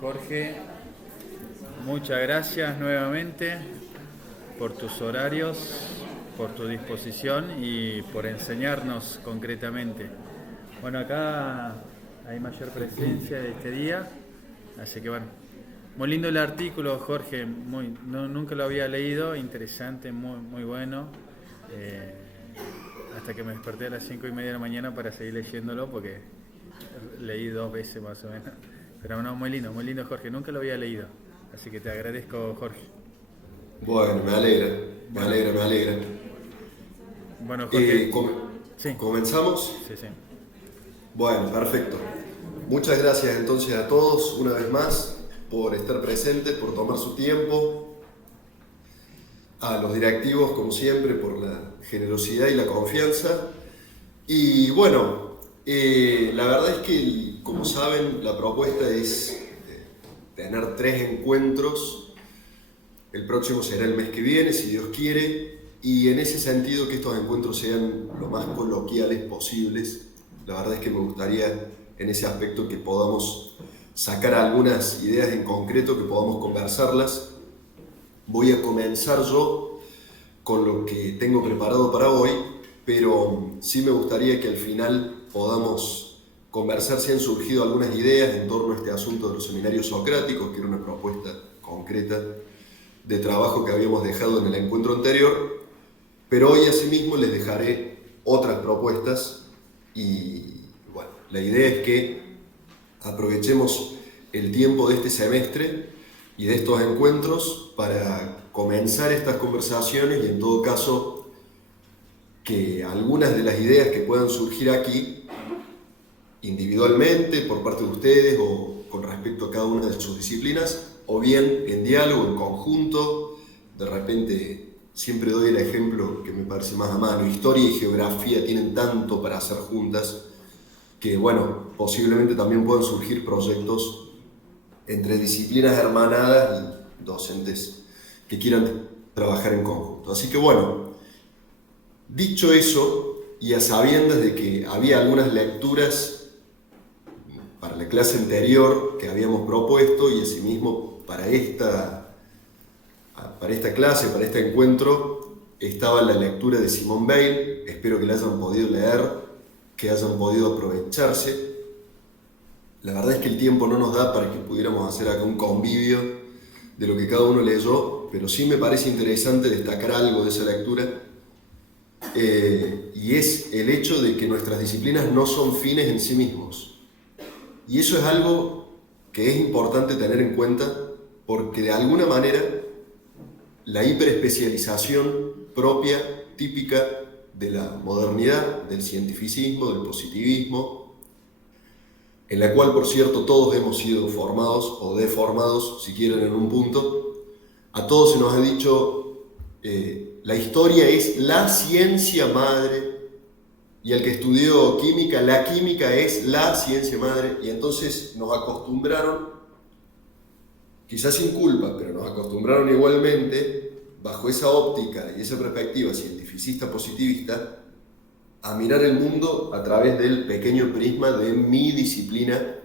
Jorge, muchas gracias nuevamente por tus horarios, por tu disposición y por enseñarnos concretamente. Bueno, acá hay mayor presencia de este día, así que bueno, muy lindo el artículo, Jorge, nunca lo había leído, interesante, muy bueno. Eh, Hasta que me desperté a las 5:30 de la mañana para seguir leyéndolo porque leí 2 veces más o menos. Pero no, muy lindo Jorge, nunca lo había leído. Así que te agradezco, Jorge. Bueno, me alegra, me Bueno, alegra, me alegra. bueno Jorge, Eh, com- sí, ¿Comenzamos? sí, sí. Bueno, perfecto. Muchas gracias entonces a todos una vez más por estar presentes, por tomar su tiempo, a los directivos como siempre por la generosidad y la confianza. Y bueno, la verdad es que como saben la propuesta es tener 3 encuentros. El próximo será el mes que viene, si Dios quiere, y en ese sentido que estos encuentros sean lo más coloquiales posibles. La verdad es que me gustaría en ese aspecto que podamos sacar algunas ideas en concreto, que podamos conversarlas. Voy a comenzar yo con lo que tengo preparado para hoy, pero sí me gustaría que al final podamos conversar si han surgido algunas ideas en torno a este asunto de los seminarios socráticos, que era una propuesta concreta de trabajo que habíamos dejado en el encuentro anterior, pero hoy asimismo les dejaré otras propuestas y bueno, la idea es que aprovechemos el tiempo de este semestre y de estos encuentros para comenzar estas conversaciones y en todo caso que algunas de las ideas que puedan surgir aquí individualmente por parte de ustedes o con respecto a cada una de sus disciplinas, o bien en diálogo, en conjunto. De repente siempre doy el ejemplo que me parece más a mano: historia y geografía tienen tanto para hacer juntas que bueno, posiblemente también puedan surgir proyectos entre disciplinas hermanadas y docentes que quieran trabajar en conjunto. Así que bueno, dicho eso, y a sabiendas de que había algunas lecturas para la clase anterior que habíamos propuesto y asimismo para esta clase, para este encuentro, estaba la lectura de Simone Weil. Espero que la hayan podido leer, que hayan podido aprovecharse. La verdad es que el tiempo no nos da para que pudiéramos hacer acá un convivio de lo que cada uno leyó, pero sí me parece interesante destacar algo de esa lectura, y es el hecho de que nuestras disciplinas no son fines en sí mismos. Y eso es algo que es importante tener en cuenta porque de alguna manera la hiperespecialización propia, típica de la modernidad, del cientificismo, del positivismo, en la cual por cierto todos hemos sido formados o deformados, si quieren, en un punto, a todos se nos ha dicho la historia es la ciencia madre. Y el que estudió química, la química es la ciencia madre, y entonces nos acostumbraron, quizás sin culpa, pero nos acostumbraron igualmente, bajo esa óptica y esa perspectiva cientificista positivista, a mirar el mundo a través del pequeño prisma de mi disciplina,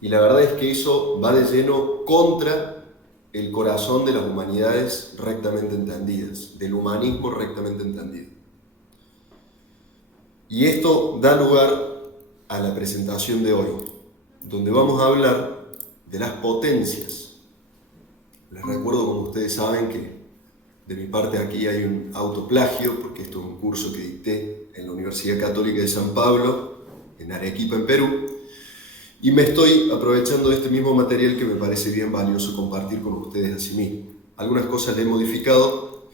y la verdad es que eso va de lleno contra el corazón de las humanidades rectamente entendidas, del humanismo rectamente entendido. Y esto da lugar a la presentación de hoy, donde vamos a hablar de las potencias. Les recuerdo, como ustedes saben, que de mi parte aquí hay un autoplagio, porque esto es un curso que dicté en la Universidad Católica de San Pablo, en Arequipa, en Perú, y me estoy aprovechando de este mismo material que me parece bien valioso compartir con ustedes asimismo. Algunas cosas le he modificado,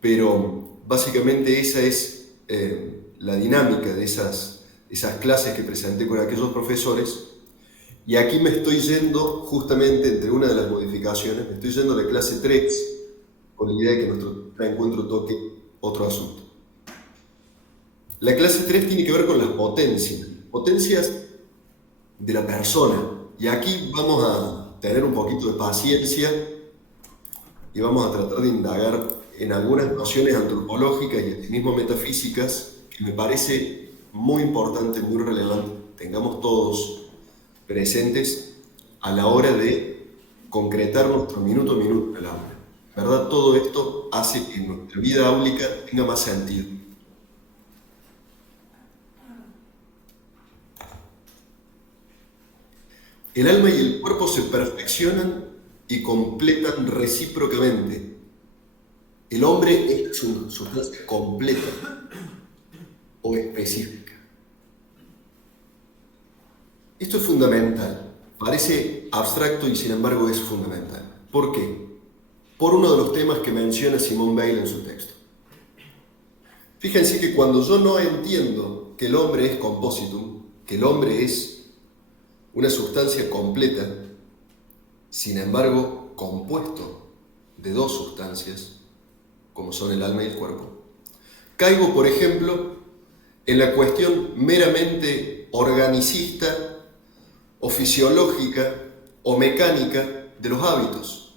pero básicamente esa es la dinámica de esas clases que presenté con aquellos profesores. Y aquí me estoy yendo, justamente entre una de las modificaciones, me estoy yendo a la clase 3 con la idea de que nuestro encuentro toque otro asunto. La clase 3 tiene que ver con las potencias de la persona. Y aquí vamos a tener un poquito de paciencia y vamos a tratar de indagar en algunas nociones antropológicas y asimismo metafísicas que me parece muy importante, muy relevante, tengamos todos presentes a la hora de concretar nuestro minuto a minuto en el aula. ¿Verdad? Todo esto hace que nuestra vida áulica tenga más sentido. El alma y el cuerpo se perfeccionan y completan recíprocamente. El hombre es una sustancia completa o específica. Esto es fundamental. Parece abstracto y sin embargo es fundamental. ¿Por qué? Por uno de los temas que menciona Simone Weil en su texto. Fíjense que cuando yo no entiendo que el hombre es compositum, que el hombre es una sustancia completa, sin embargo compuesto de dos sustancias, como son el alma y el cuerpo, caigo, por ejemplo, en la cuestión meramente organicista o fisiológica o mecánica de los hábitos.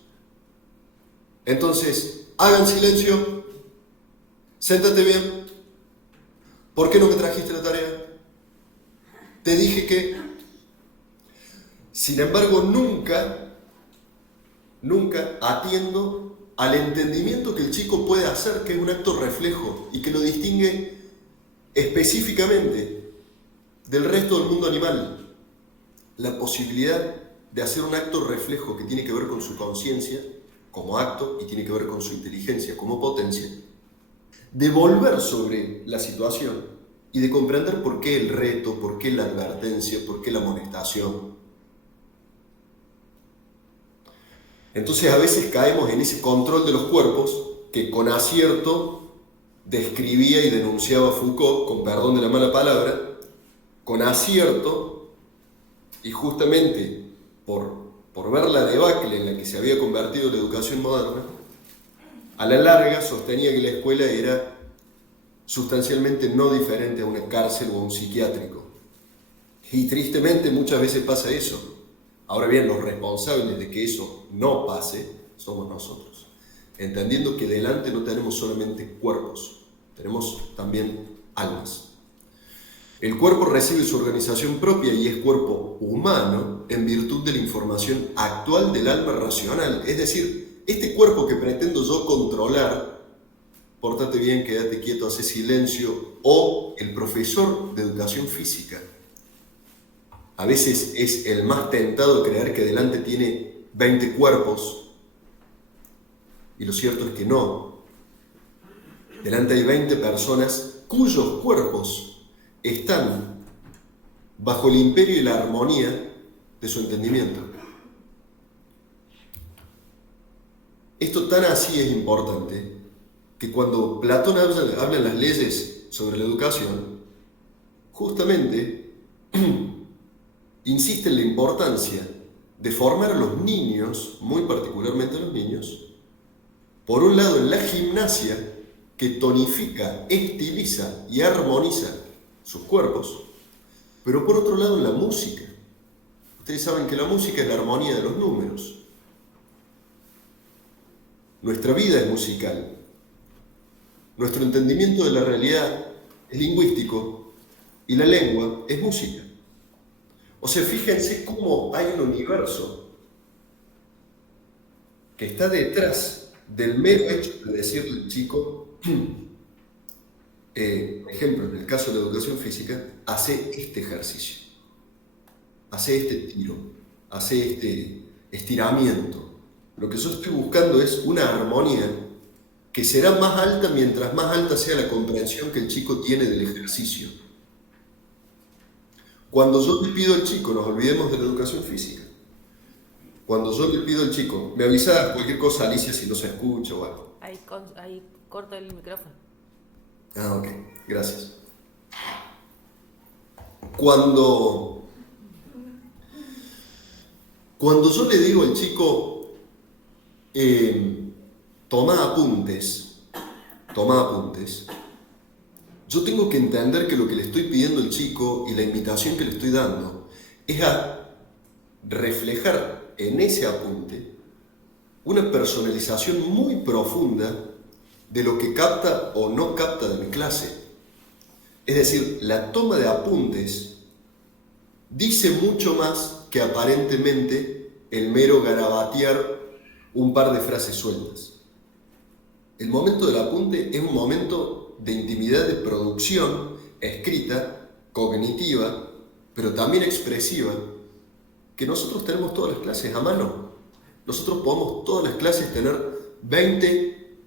Entonces, hagan silencio, siéntate bien. ¿Por qué no me trajiste la tarea? Te dije que... Sin embargo, nunca atiendo al entendimiento que el chico puede hacer, que es un acto reflejo y que lo distingue específicamente del resto del mundo animal. La posibilidad de hacer un acto reflejo que tiene que ver con su conciencia como acto y tiene que ver con su inteligencia como potencia, de volver sobre la situación y de comprender por qué el reto, por qué la advertencia, por qué la amonestación. Entonces a veces caemos en ese control de los cuerpos que con acierto describía y denunciaba Foucault, con perdón de la mala palabra, con acierto y justamente por ver la debacle en la que se había convertido la educación moderna, a la larga sostenía que la escuela era sustancialmente no diferente a una cárcel o a un psiquiátrico. Y tristemente muchas veces pasa eso. Ahora bien, los responsables de que eso no pase somos nosotros, entendiendo que delante no tenemos solamente cuerpos, tenemos también almas. El cuerpo recibe su organización propia y es cuerpo humano en virtud de la información actual del alma racional. Es decir, este cuerpo que pretendo yo controlar, pórtate bien, quédate quieto, hace silencio, o el profesor de educación física, a veces es el más tentado de creer que delante tiene 20 cuerpos, y lo cierto es que no. Delante hay 20 personas cuyos cuerpos están bajo el imperio y la armonía de su entendimiento. Esto tan así es importante que cuando Platón habla en las leyes sobre la educación, justamente insiste en la importancia de formar a los niños, muy particularmente a los niños, por un lado en la gimnasia, que tonifica, estiliza y armoniza sus cuerpos, pero por otro lado en la música. Ustedes saben que la música es la armonía de los números. Nuestra vida es musical. Nuestro entendimiento de la realidad es lingüístico y la lengua es música. O sea, fíjense cómo hay un universo que está detrás del mero hecho de decirle al chico, por ejemplo, en el caso de la educación física, hace este ejercicio, hace este tiro, hace este estiramiento. Lo que yo estoy buscando es una armonía que será más alta mientras más alta sea la comprensión que el chico tiene del ejercicio. Cuando yo le pido al chico, nos olvidemos de la educación física, cuando yo le pido al chico, me avisa cualquier cosa, Alicia, si no se escucha o algo. Ahí corto el micrófono. Ah, ok, gracias. Cuando yo le digo al chico, toma apuntes, yo tengo que entender que lo que le estoy pidiendo al chico y la invitación que le estoy dando es a reflejar en ese apunte una personalización muy profunda de lo que capta o no capta de mi clase. Es decir, la toma de apuntes dice mucho más que aparentemente el mero garabatear un par de frases sueltas. El momento del apunte es un momento de intimidad, de producción escrita, cognitiva, pero también expresiva, que nosotros tenemos todas las clases a mano. Nosotros podemos todas las clases tener 20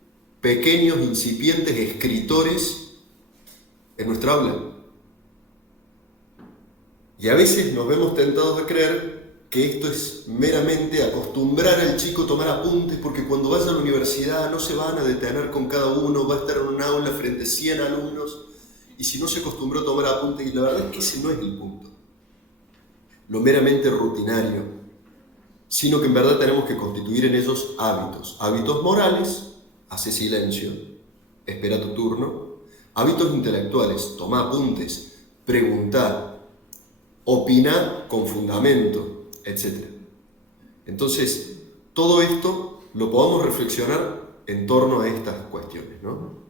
pequeños, incipientes escritores en nuestra aula. Y a veces nos vemos tentados a creer que esto es meramente acostumbrar al chico a tomar apuntes, porque cuando vaya a la universidad no se van a detener con cada uno, va a estar en un aula frente a 100 alumnos, y si no se acostumbró a tomar apuntes, y la verdad es que ese no es el punto, lo meramente rutinario, sino que en verdad tenemos que constituir en ellos hábitos morales, hace silencio, espera tu turno, hábitos intelectuales, toma apuntes, pregunta, opina con fundamento, etc. Entonces, todo esto lo podemos reflexionar en torno a estas cuestiones, ¿no?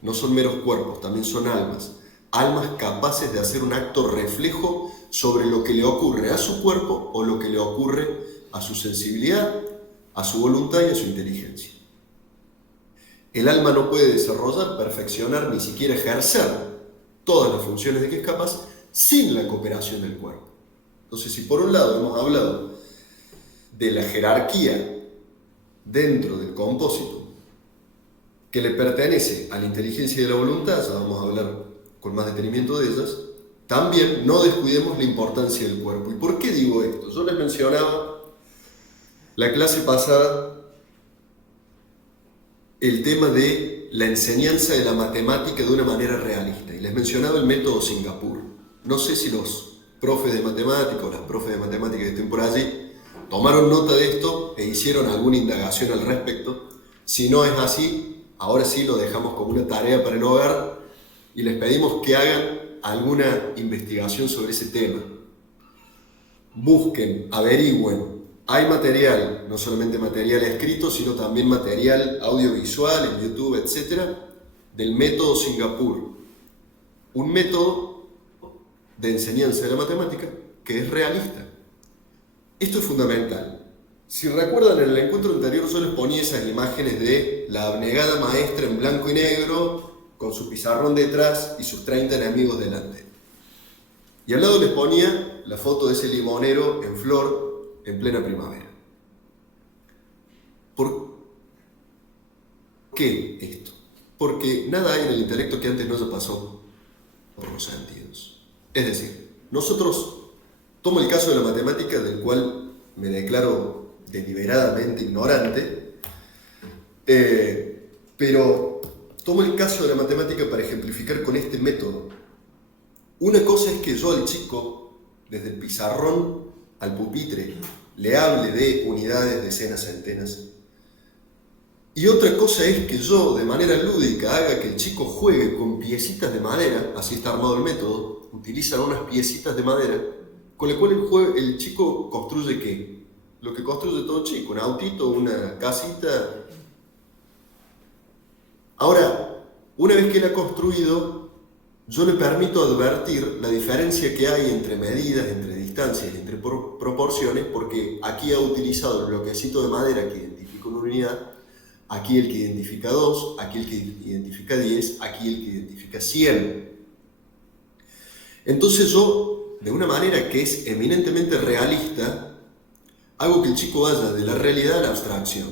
No son meros cuerpos, también son almas capaces de hacer un acto reflejo sobre lo que le ocurre a su cuerpo o lo que le ocurre a su sensibilidad, a su voluntad y a su inteligencia. El alma no puede desarrollar, perfeccionar, ni siquiera ejercer todas las funciones de que es capaz sin la cooperación del cuerpo. Entonces, si por un lado hemos hablado de la jerarquía dentro del compósito que le pertenece a la inteligencia y a la voluntad, ya vamos a hablar con más detenimiento de ellas, también no descuidemos la importancia del cuerpo. ¿Y por qué digo esto? Yo les mencionaba la clase pasada el tema de la enseñanza de la matemática de una manera realista, y les mencionaba el método Singapur. No sé si los profes de matemática o las profes de matemática que estén por allí tomaron nota de esto e hicieron alguna indagación al respecto. Si no es así, ahora sí lo dejamos como una tarea para el hogar y les pedimos que hagan alguna investigación sobre ese tema. Busquen, averigüen. Hay material, no solamente material escrito, sino también material audiovisual en YouTube, etc., del método Singapur. Un método de enseñanza de la matemática que es realista. Esto es fundamental. Si recuerdan, en el encuentro anterior yo les ponía esas imágenes de la abnegada maestra en blanco y negro, con su pizarrón detrás y sus 30 enemigos delante. Y al lado les ponía la foto de ese limonero en flor en plena primavera. ¿Por qué esto? Porque nada hay en el intelecto que antes no se pasó por los sentidos. Es decir, nosotros, tomo el caso de la matemática, del cual me declaro deliberadamente ignorante, pero tomo el caso de la matemática para ejemplificar con este método. Una cosa es que yo al chico, desde el pizarrón al pupitre, le hable de unidades, decenas, centenas. Y otra cosa es que yo, de manera lúdica, haga que el chico juegue con piecitas de madera, así está armado el método, utilizan unas piecitas de madera, con las cuales el chico construye ¿qué? Lo que construye todo chico, un autito, una casita. Ahora, una vez que él ha construido, yo le permito advertir la diferencia que hay entre medidas, entre distancias, entre proporciones, porque aquí ha utilizado el bloquecito de madera que identifica una unidad, aquí el que identifica 2, aquí el que identifica 10, aquí el que identifica 100. Entonces yo, de una manera que es eminentemente realista, hago que el chico vaya de la realidad a la abstracción,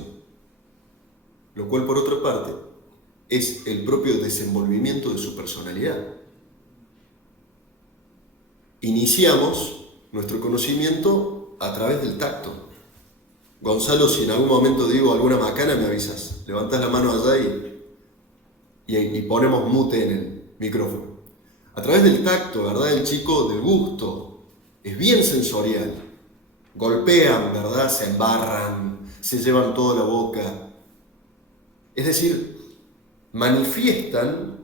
lo cual por otra parte es el propio desenvolvimiento de su personalidad. Iniciamos nuestro conocimiento a través del tacto. Gonzalo, si en algún momento digo alguna macana, me avisas. Levantás la mano allá y ponemos mute en el micrófono. A través del tacto, ¿verdad? El chico del gusto es bien sensorial. Golpean, ¿verdad? Se embarran, se llevan toda la boca. Es decir, manifiestan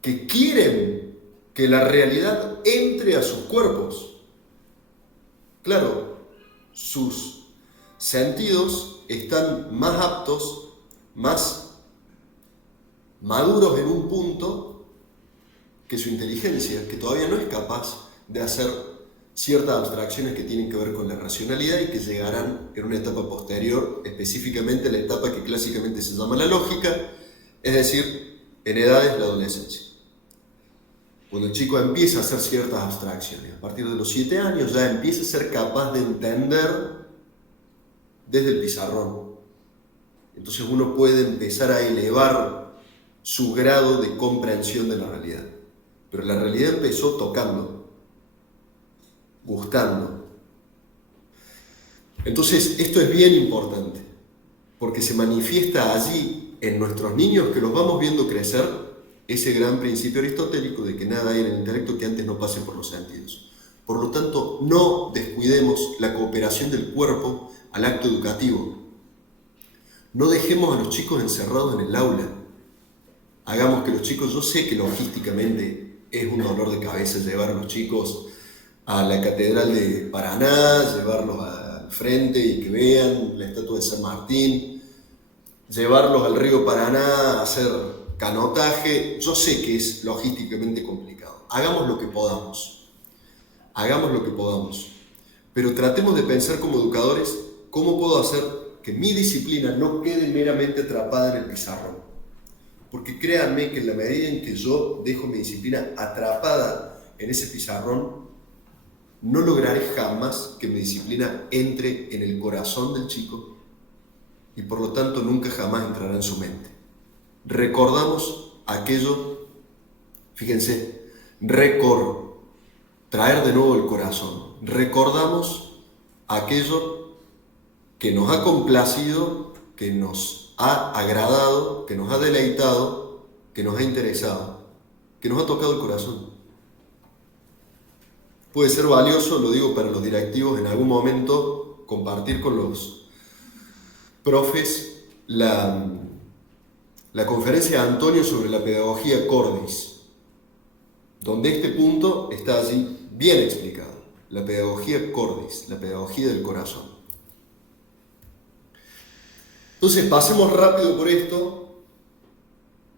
que quieren que la realidad entre a sus cuerpos. Claro, sus sentidos están más aptos, más maduros en un punto que su inteligencia, que todavía no es capaz de hacer ciertas abstracciones que tienen que ver con la racionalidad y que llegarán en una etapa posterior, específicamente la etapa que clásicamente se llama la lógica, es decir, en edades de la adolescencia. Cuando el chico empieza a hacer ciertas abstracciones, a partir de los 7 años ya empieza a ser capaz de entender desde el pizarrón. Entonces uno puede empezar a elevar su grado de comprensión de la realidad. Pero la realidad empezó tocando, gustando. Entonces esto es bien importante, porque se manifiesta allí en nuestros niños que los vamos viendo crecer ese gran principio aristotélico de que nada hay en el intelecto que antes no pase por los sentidos. Por lo tanto, no descuidemos la cooperación del cuerpo al acto educativo. No dejemos a los chicos encerrados en el aula. Hagamos que los chicos, yo sé que logísticamente es un dolor de cabeza llevar a los chicos a la Catedral de Paraná, llevarlos al frente y que vean la estatua de San Martín, llevarlos al río Paraná a hacer canotaje. Yo sé que es logísticamente complicado. Hagamos lo que podamos. Hagamos lo que podamos. Pero tratemos de pensar como educadores cómo puedo hacer que mi disciplina no quede meramente atrapada en el pizarrón. Porque créanme que en la medida en que yo dejo mi disciplina atrapada en ese pizarrón, no lograré jamás que mi disciplina entre en el corazón del chico y por lo tanto nunca jamás entrará en su mente. Recordamos aquello, fíjense, traer de nuevo el corazón. Recordamos aquello que nos ha complacido, que nos ha agradado, que nos ha deleitado, que nos ha interesado, que nos ha tocado el corazón. Puede ser valioso, lo digo para los directivos, en algún momento compartir con los profes la conferencia de Antonio sobre la pedagogía Cordis, donde este punto está allí bien explicado. La pedagogía Cordis, la pedagogía del corazón. Entonces pasemos rápido por esto,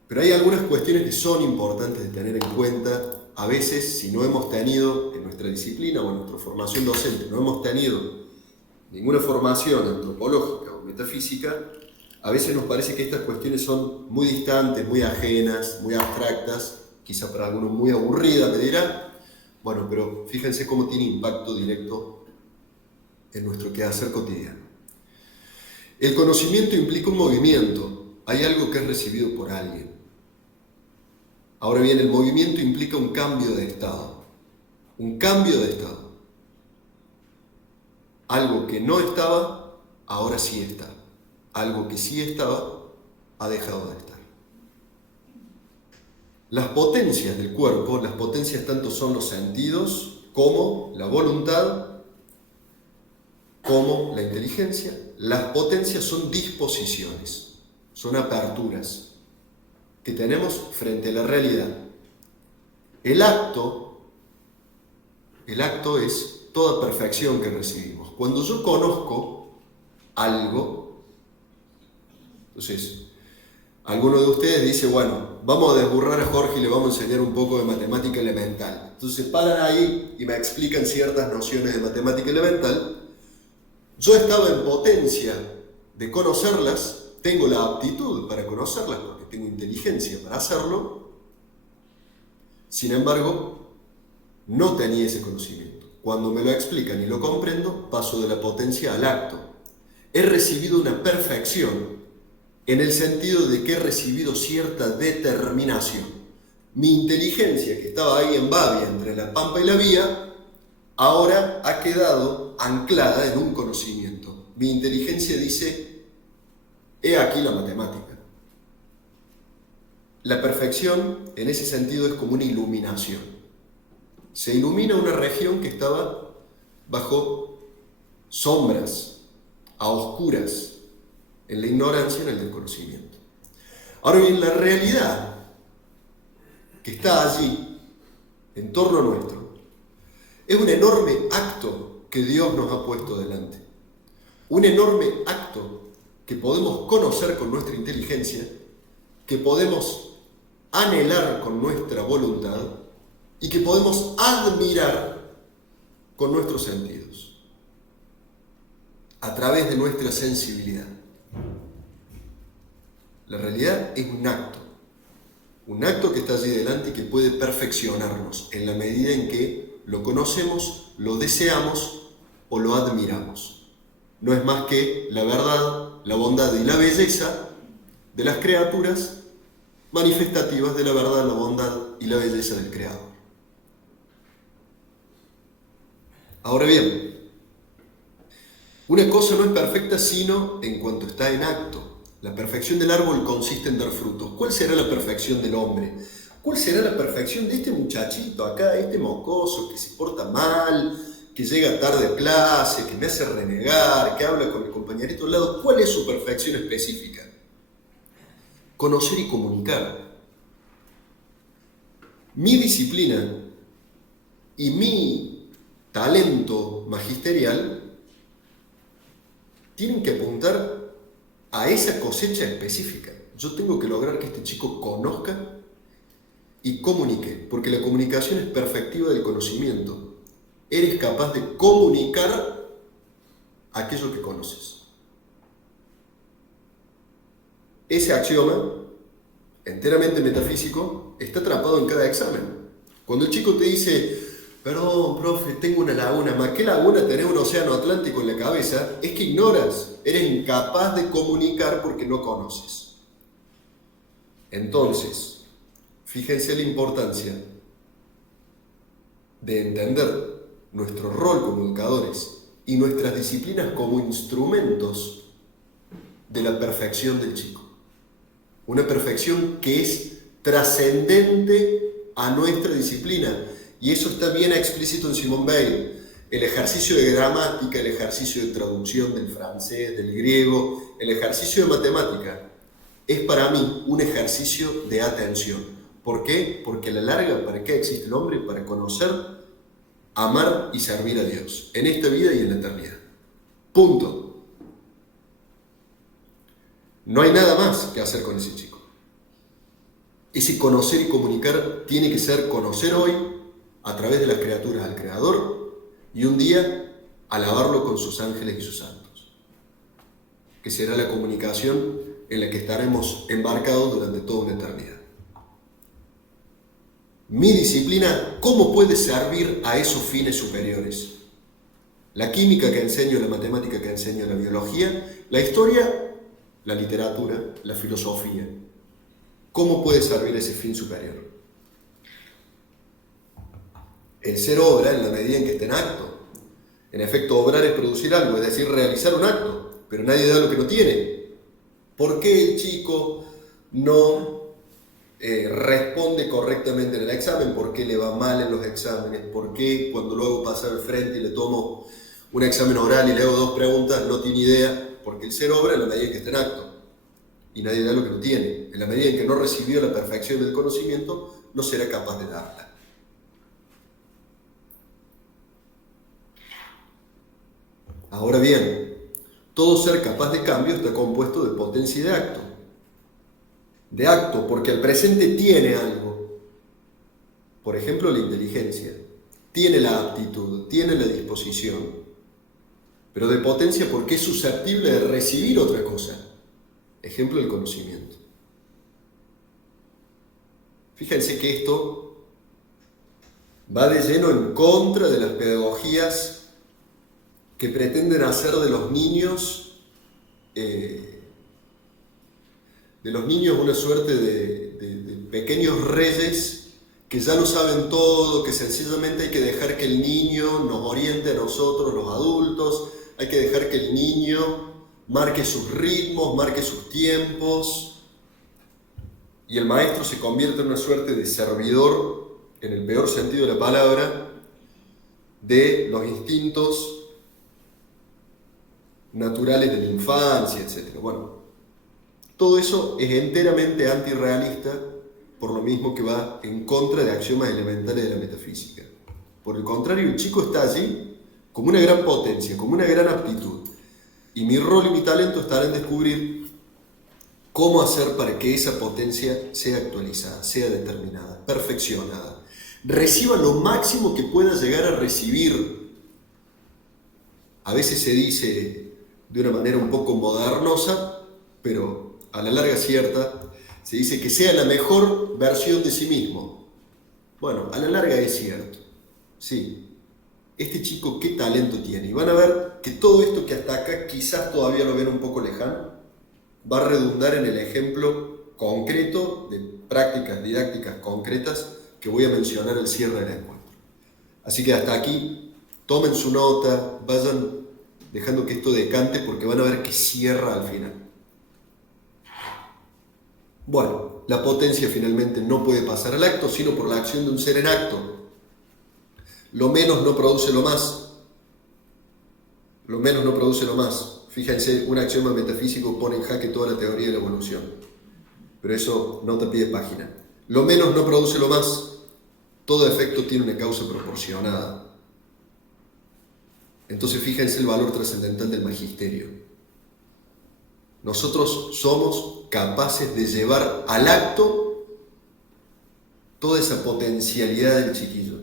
pero hay algunas cuestiones que son importantes de tener en cuenta. A veces, si no hemos tenido en nuestra disciplina o en nuestra formación docente, no hemos tenido ninguna formación antropológica o metafísica, a veces nos parece que estas cuestiones son muy distantes, muy ajenas, muy abstractas, quizá para algunos muy aburridas, me dirán. Bueno, pero fíjense cómo tiene impacto directo en nuestro quehacer cotidiano. El conocimiento implica un movimiento, hay algo que es recibido por alguien. Ahora bien, el movimiento implica un cambio de estado. Un cambio de estado. Algo que no estaba, ahora sí está. Algo que sí estaba, ha dejado de estar. Las potencias del cuerpo, las potencias tanto son los sentidos como la voluntad, como la inteligencia. Las potencias son disposiciones, son aperturas que tenemos frente a la realidad. El acto es toda perfección que recibimos. Cuando yo conozco algo, entonces, alguno de ustedes dice, bueno, vamos a desburrar a Jorge y le vamos a enseñar un poco de matemática elemental. Entonces paran ahí y me explican ciertas nociones de matemática elemental. Yo estaba en potencia de conocerlas, tengo la aptitud para conocerlas porque tengo inteligencia para hacerlo. Sin embargo, no tenía ese conocimiento. Cuando me lo explican y lo comprendo, paso de la potencia al acto. He recibido una perfección en el sentido de que he recibido cierta determinación. Mi inteligencia, que estaba ahí en Babia, entre la Pampa y la Vía, ahora ha quedado anclada en un conocimiento. Mi inteligencia dice, he aquí la matemática. La perfección, en ese sentido, es como una iluminación. Se ilumina una región que estaba bajo sombras, a oscuras, en la ignorancia, en el desconocimiento. Ahora bien, la realidad que está allí, en torno a nuestro, es un enorme acto que Dios nos ha puesto delante. Un enorme acto que podemos conocer con nuestra inteligencia, que podemos anhelar con nuestra voluntad y que podemos admirar con nuestros sentidos, a través de nuestra sensibilidad. La realidad es un acto que está allí delante y que puede perfeccionarnos en la medida en que lo conocemos, lo deseamos o lo admiramos. No es más que la verdad, la bondad y la belleza de las criaturas manifestativas de la verdad, la bondad y la belleza del Creador. Ahora bien, una cosa no es perfecta sino en cuanto está en acto. La perfección del árbol consiste en dar frutos. ¿Cuál será la perfección del hombre? ¿Cuál será la perfección de este muchachito acá, este mocoso que se porta mal, que llega tarde a clase, que me hace renegar, que habla con el compañerito al lado? ¿Cuál es su perfección específica? Conocer y comunicar. Mi disciplina y mi talento magisterial tienen que apuntar a esa cosecha específica. Yo tengo que lograr que este chico conozca y comunique, porque la comunicación es perfectiva del conocimiento. Eres capaz de comunicar aquello que conoces. Ese axioma, enteramente metafísico, está atrapado en cada examen. Cuando el chico te dice: perdón, profe, tengo una laguna. ¿Más qué laguna? Tener un océano Atlántico en la cabeza. Es que ignoras, eres incapaz de comunicar porque no conoces. Entonces, fíjense la importancia de entender nuestro rol como educadores y nuestras disciplinas como instrumentos de la perfección del chico. Una perfección que es trascendente a nuestra disciplina. Y eso está bien explícito en Simone Weil. El ejercicio de gramática, el ejercicio de traducción del francés, del griego, el ejercicio de matemática, es para mí un ejercicio de atención. ¿Por qué? Porque a la larga, ¿para qué existe el hombre? Para conocer, amar y servir a Dios, en esta vida y en la eternidad. Punto. No hay nada más que hacer con ese chico. Ese conocer y comunicar tiene que ser conocer hoy a través de las criaturas al Creador y un día alabarlo con sus ángeles y sus santos, que será la comunicación en la que estaremos embarcados durante toda una eternidad. Mi disciplina, ¿cómo puede servir a esos fines superiores? La química que enseño, la matemática que enseño, la biología, la historia, la literatura, la filosofía. ¿Cómo puede servir ese fin superior? El ser obra en la medida en que está en acto. En efecto, obrar es producir algo, es decir, realizar un acto, pero nadie da lo que no tiene. ¿Por qué el chico no responde correctamente en el examen? ¿Por qué le va mal en los exámenes? ¿Por qué cuando lo hago pasar al frente y le tomo un examen oral y le hago 2 preguntas no tiene idea? Porque el ser obra en la medida en que está en acto. Y nadie da lo que no tiene. En la medida en que no recibió la perfección del conocimiento, no será capaz de darla. Ahora bien, todo ser capaz de cambio está compuesto de potencia y de acto. De acto, porque el presente tiene algo. Por ejemplo, la inteligencia. Tiene la aptitud, tiene la disposición. Pero de potencia porque es susceptible de recibir otra cosa. Ejemplo, el conocimiento. Fíjense que esto va de lleno en contra de las pedagogías que pretenden hacer de los niños una suerte de pequeños reyes que ya lo saben todo, que sencillamente hay que dejar que el niño nos oriente a nosotros, los adultos, hay que dejar que el niño marque sus ritmos, marque sus tiempos, y el maestro se convierte en una suerte de servidor, en el peor sentido de la palabra, de los instintos naturales de la infancia, etc. Bueno, todo eso es enteramente antirrealista, por lo mismo que va en contra de axiomas elementales de la metafísica. Por el contrario, el chico está allí como una gran potencia, como una gran aptitud. Y mi rol y mi talento estará en descubrir cómo hacer para que esa potencia sea actualizada, sea determinada, perfeccionada. Reciba lo máximo que pueda llegar a recibir a veces se dice de una manera un poco modernosa, pero a la larga cierta, se dice que sea la mejor versión de sí mismo. Bueno, a la larga es cierto, sí. Este chico qué talento tiene. Y van a ver que todo esto que hasta acá quizás todavía lo ven un poco lejano, va a redundar en el ejemplo concreto de prácticas didácticas concretas que voy a mencionar al cierre del encuentro. Así que hasta aquí, tomen su nota, vayan dejando que esto decante porque van a ver que cierra al final. Bueno, la potencia finalmente no puede pasar al acto, sino por la acción de un ser en acto. Lo menos no produce lo más. Lo menos no produce lo más. Fíjense, un axioma metafísico pone en jaque toda la teoría de la evolución. Pero eso no te pide página. Lo menos no produce lo más. Todo efecto tiene una causa proporcionada. Entonces fíjense el valor trascendental del magisterio. Nosotros somos capaces de llevar al acto toda esa potencialidad del chiquillo.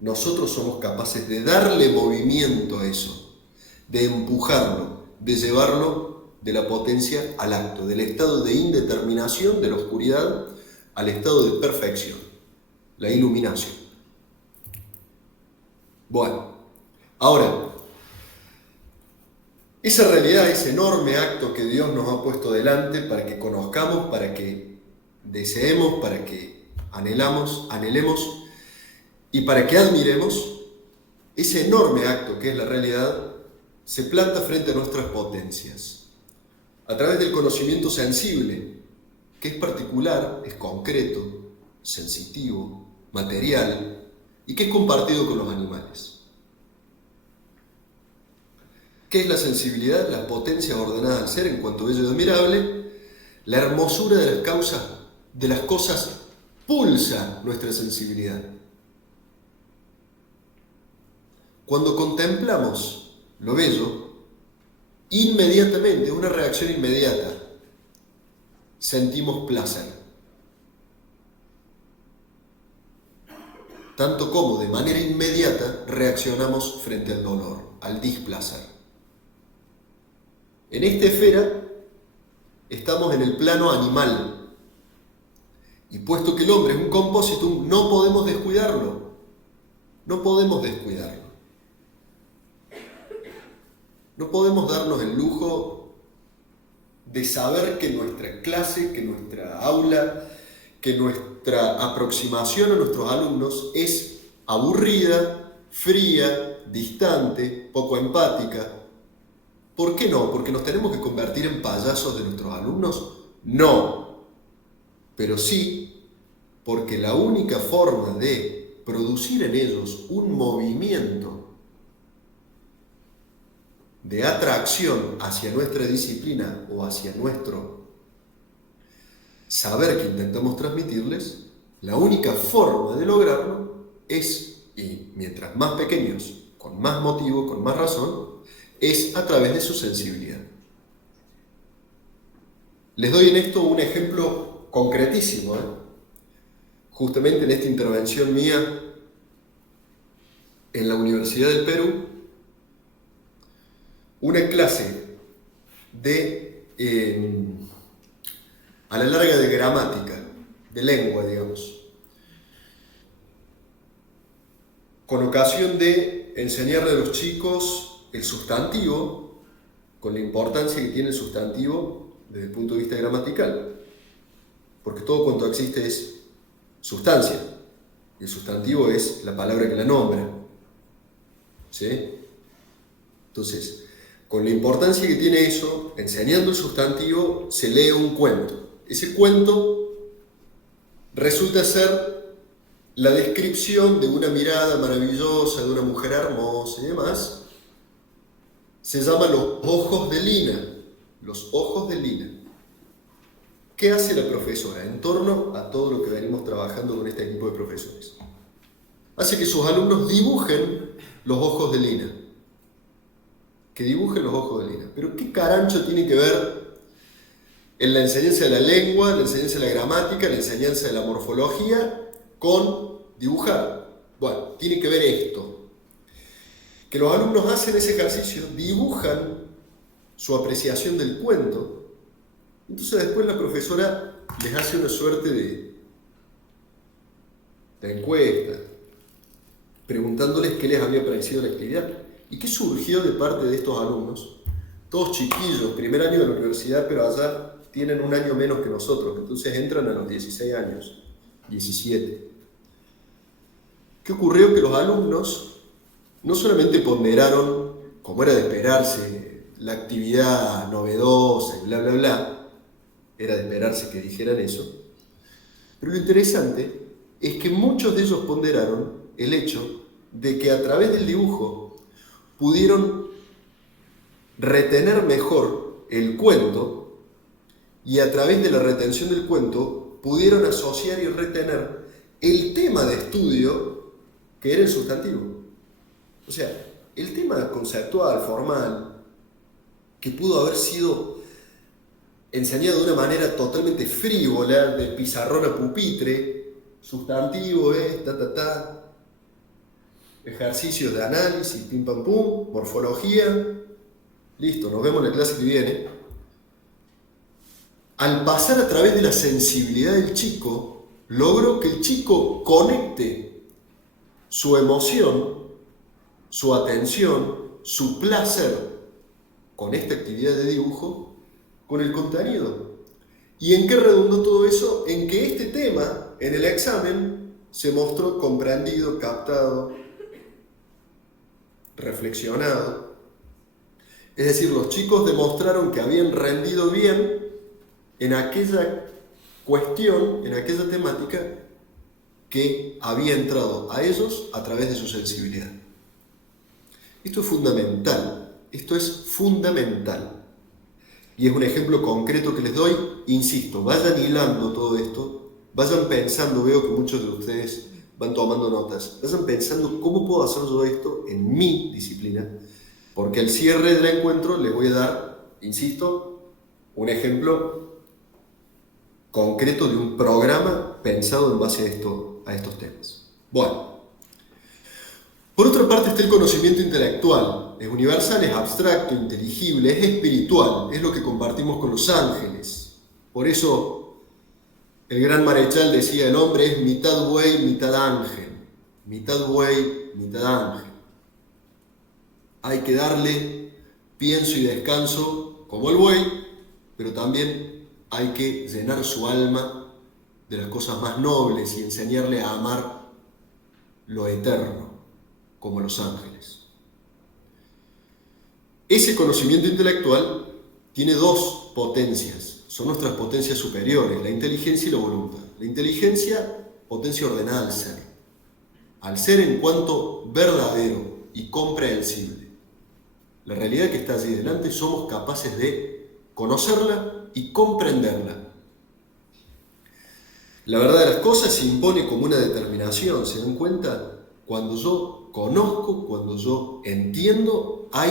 Nosotros somos capaces de darle movimiento a eso, de empujarlo, de llevarlo de la potencia al acto, del estado de indeterminación, de la oscuridad, al estado de perfección, la iluminación. Bueno, ahora, esa realidad, ese enorme acto que Dios nos ha puesto delante para que conozcamos, para que deseemos, para que anhelemos y para que admiremos, ese enorme acto que es la realidad se planta frente a nuestras potencias a través del conocimiento sensible, que es particular, es concreto, sensitivo, material y que es compartido con los animales. ¿Qué es la sensibilidad? La potencia ordenada al ser en cuanto bello y admirable. La hermosura de las cosas pulsa nuestra sensibilidad. Cuando contemplamos lo bello, inmediatamente, una reacción inmediata, sentimos placer. Tanto como de manera inmediata reaccionamos frente al dolor, al displacer. En esta esfera estamos en el plano animal. Y puesto que el hombre es un compositum, no podemos descuidarlo. No podemos descuidarlo. No podemos darnos el lujo de saber que nuestra clase, que nuestra aula, que nuestra aproximación a nuestros alumnos es aburrida, fría, distante, poco empática. ¿Por qué no? ¿Porque nos tenemos que convertir en payasos de nuestros alumnos? No. Pero sí, porque la única forma de producir en ellos un movimiento de atracción hacia nuestra disciplina o hacia nuestro saber que intentamos transmitirles, la única forma de lograrlo es, y mientras más pequeños, con más motivo, con más razón, es a través de su sensibilidad. Les doy en esto un ejemplo concretísimo, Justamente en esta intervención mía en la Universidad del Perú, una clase a la larga de gramática, de lengua, digamos, con ocasión de enseñarle a los chicos el sustantivo, con la importancia que tiene el sustantivo desde el punto de vista gramatical, porque todo cuanto existe es sustancia, y el sustantivo es la palabra que la nombra, ¿sí? Entonces, con la importancia que tiene eso, enseñando el sustantivo, se lee un cuento. Ese cuento resulta ser la descripción de una mirada maravillosa, de una mujer hermosa y demás. Se llama Los ojos de Lina. Los ojos de Lina. ¿Qué hace la profesora en torno a todo lo que venimos trabajando con este equipo de profesores? Hace que sus alumnos dibujen los ojos de Lina. Que dibujen los ojos de Lina. Pero ¿qué carancho tiene que ver en la enseñanza de la lengua, la enseñanza de la gramática, la enseñanza de la morfología con dibujar? Bueno, tiene que ver esto. que los alumnos hacen ese ejercicio, dibujan su apreciación del cuento, entonces después la profesora les hace una suerte de encuesta, preguntándoles qué les había parecido la actividad. ¿Y qué surgió de parte de estos alumnos? Todos chiquillos, primer año de la universidad, pero allá tienen un año menos que nosotros, entonces entran a los 16 años, 17. ¿Qué ocurrió? Que los alumnos no solamente ponderaron, como era de esperarse, la actividad novedosa y bla, bla, bla, era de esperarse que dijeran eso, pero lo interesante es que muchos de ellos ponderaron el hecho de que a través del dibujo pudieron retener mejor el cuento y a través de la retención del cuento pudieron asociar y retener el tema de estudio que era el sustantivo. O sea, el tema conceptual, formal, que pudo haber sido enseñado de una manera totalmente frívola, de pizarrón a pupitre, sustantivo es, ejercicios de análisis, pim pam pum, morfología, listo, nos vemos en la clase que viene. Al pasar a través de la sensibilidad del chico, logró que el chico conecte su emoción, su atención, su placer con esta actividad de dibujo, con el contenido. ¿Y en qué redundó todo eso? En que este tema, en el examen, se mostró comprendido, captado, reflexionado. Es decir, los chicos demostraron que habían rendido bien en aquella cuestión, en aquella temática que había entrado a ellos a través de su sensibilidad. Esto es fundamental, esto es fundamental. Y es un ejemplo concreto que les doy, insisto, vayan hilando todo esto, vayan pensando, veo que muchos de ustedes van tomando notas, vayan pensando cómo puedo hacer yo esto en mi disciplina, porque al cierre del encuentro les voy a dar, insisto, un ejemplo concreto de un programa pensado en base a estos temas. Bueno, por otra parte está el conocimiento intelectual. Es universal, es abstracto, inteligible, es espiritual, es lo que compartimos con los ángeles. Por eso el gran Marechal decía, el hombre es mitad buey, mitad ángel. Mitad buey, mitad ángel. Hay que darle pienso y descanso como el buey, pero también hay que llenar su alma de las cosas más nobles y enseñarle a amar lo eterno, como los ángeles. Ese conocimiento intelectual tiene dos potencias, son nuestras potencias superiores, la inteligencia y la voluntad. La inteligencia, potencia ordenada al ser en cuanto verdadero y comprensible. La realidad que está allí delante somos capaces de conocerla y comprenderla. La verdad de las cosas se impone como una determinación, ¿se dan cuenta? Cuando yo conozco, cuando yo entiendo, hay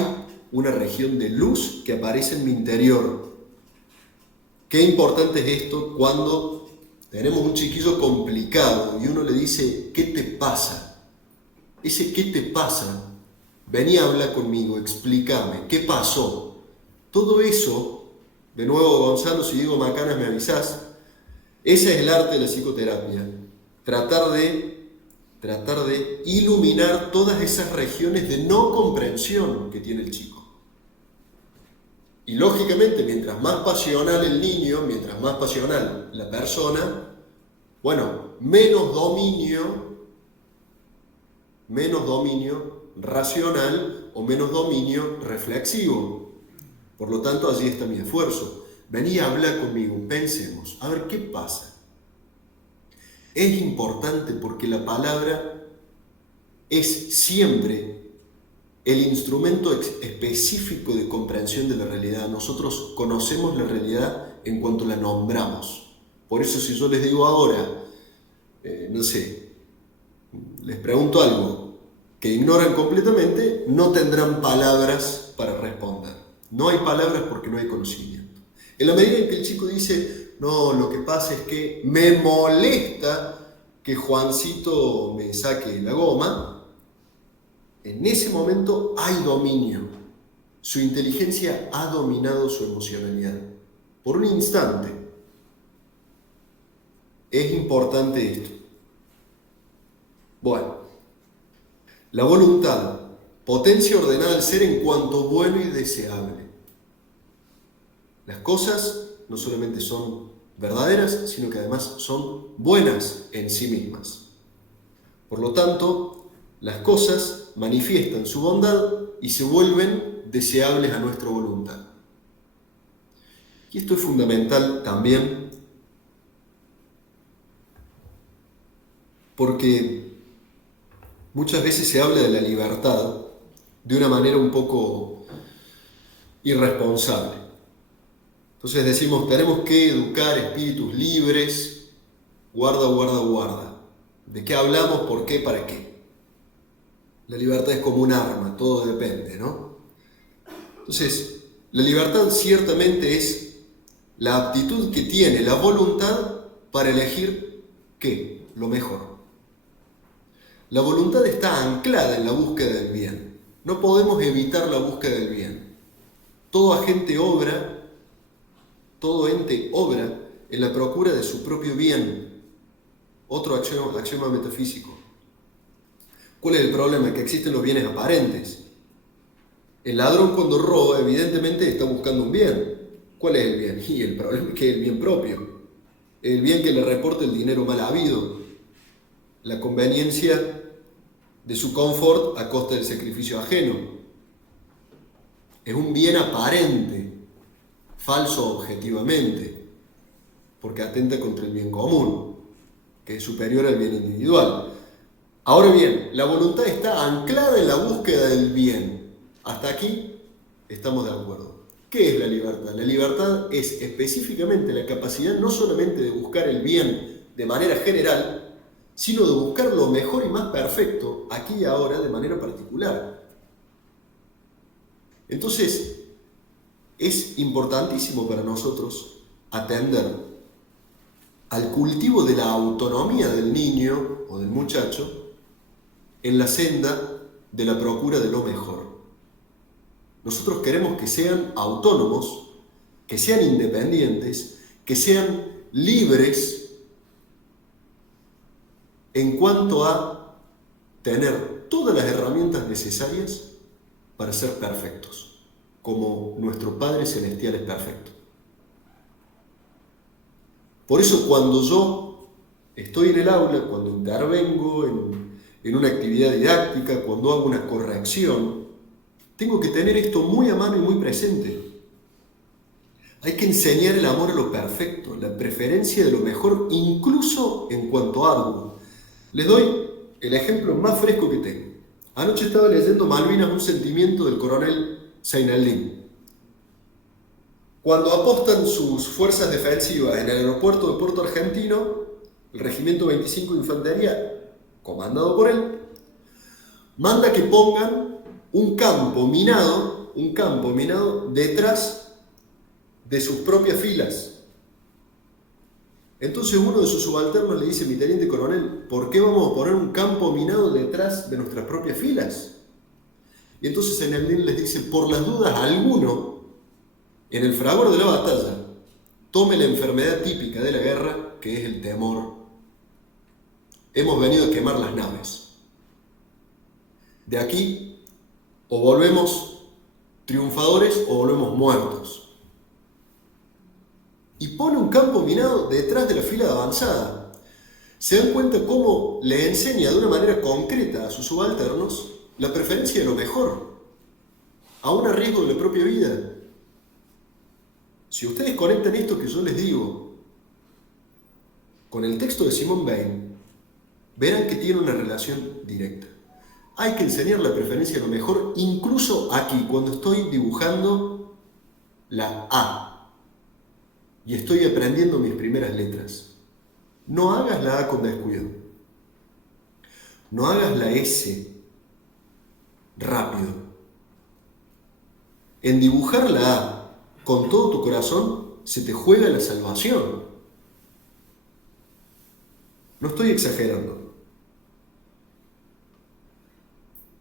una región de luz que aparece en mi interior. Qué importante es esto cuando tenemos un chiquillo complicado y uno le dice, ¿qué te pasa? Ese ¿qué te pasa? Vení a hablar conmigo, explícame, ¿qué pasó? Todo eso, de nuevo Gonzalo, si digo macanas me avisás, ese es el arte de la psicoterapia, tratar de iluminar todas esas regiones de no comprensión que tiene el chico. Y lógicamente, mientras más pasional el niño, mientras más pasional la persona, bueno, menos dominio racional o menos dominio reflexivo. Por lo tanto, allí está mi esfuerzo. Vení a hablar conmigo, pensemos, a ver qué pasa. Es importante porque la palabra es siempre el instrumento específico de comprensión de la realidad. Nosotros conocemos la realidad en cuanto la nombramos. Por eso si yo les digo ahora, no sé, les pregunto algo que ignoran completamente, no tendrán palabras para responder. No hay palabras porque no hay conocimiento. En la medida en que el chico dice, no, lo que pasa es que me molesta que Juancito me saque la goma, en ese momento hay dominio. Su inteligencia ha dominado su emocionalidad. Por un instante. Es importante esto. Bueno, la voluntad, potencia ordenada al ser en cuanto bueno y deseable. Las cosas no solamente son verdaderas, sino que además son buenas en sí mismas. Por lo tanto, las cosas manifiestan su bondad y se vuelven deseables a nuestra voluntad. Y esto es fundamental también porque muchas veces se habla de la libertad de una manera un poco irresponsable. Entonces decimos, tenemos que educar espíritus libres, guarda, guarda, guarda. ¿De qué hablamos? ¿Por qué? ¿Para qué? La libertad es como un arma, todo depende, ¿no? Entonces, la libertad ciertamente es la aptitud que tiene la voluntad para elegir ¿qué? Lo mejor. La voluntad está anclada en la búsqueda del bien. No podemos evitar la búsqueda del bien. Todo agente obra, todo ente obra en la procura de su propio bien. Otro axioma metafísico. ¿Cuál es el problema? Que existen los bienes aparentes. El ladrón cuando roba evidentemente está buscando un bien. ¿Cuál es el bien? Y el problema es que es el bien propio. El bien que le reporta el dinero mal habido. La conveniencia de su confort a costa del sacrificio ajeno. Es un bien aparente, falso objetivamente, porque atenta contra el bien común, que es superior al bien individual. Ahora bien, la voluntad está anclada en la búsqueda del bien. Hasta aquí estamos de acuerdo. ¿Qué es la libertad? La libertad es específicamente la capacidad no solamente de buscar el bien de manera general, sino de buscar lo mejor y más perfecto aquí y ahora de manera particular. Entonces, es importantísimo para nosotros atender al cultivo de la autonomía del niño o del muchacho en la senda de la procura de lo mejor. Nosotros queremos que sean autónomos, que sean independientes, que sean libres en cuanto a tener todas las herramientas necesarias para ser perfectos, como nuestro Padre Celestial es perfecto. Por eso cuando yo estoy en el aula, cuando intervengo en una actividad didáctica, cuando hago una corrección, tengo que tener esto muy a mano y muy presente. Hay que enseñar el amor a lo perfecto, la preferencia de lo mejor, incluso en cuanto a algo. Les doy el ejemplo más fresco que tengo. Anoche estaba leyendo Malvinas, un sentimiento del coronel Zeinaldín. Cuando apostan sus fuerzas defensivas en el aeropuerto de Puerto Argentino, el Regimiento 25 de Infantería, comandado por él, manda que pongan un campo minado detrás de sus propias filas. Entonces uno de sus subalternos le dice, mi teniente coronel, ¿por qué vamos a poner un campo minado detrás de nuestras propias filas? Y entonces Zeinaldín les dice, por las dudas alguno, en el fragor de la batalla, tome la enfermedad típica de la guerra, que es el temor. Hemos venido a quemar las naves. De aquí, o volvemos triunfadores o volvemos muertos. Y pone un campo minado detrás de la fila de avanzada. ¿Se dan cuenta cómo le enseña de una manera concreta a sus subalternos la preferencia de lo mejor, aún a riesgo de la propia vida? Si ustedes conectan esto que yo les digo con el texto de Simone Weil, verán que tiene una relación directa. Hay que enseñar la preferencia de lo mejor, incluso aquí, cuando estoy dibujando la A y estoy aprendiendo mis primeras letras. No hagas la A con descuido. No hagas la S rápido. En dibujar la A con todo tu corazón, se te juega la salvación. No estoy exagerando.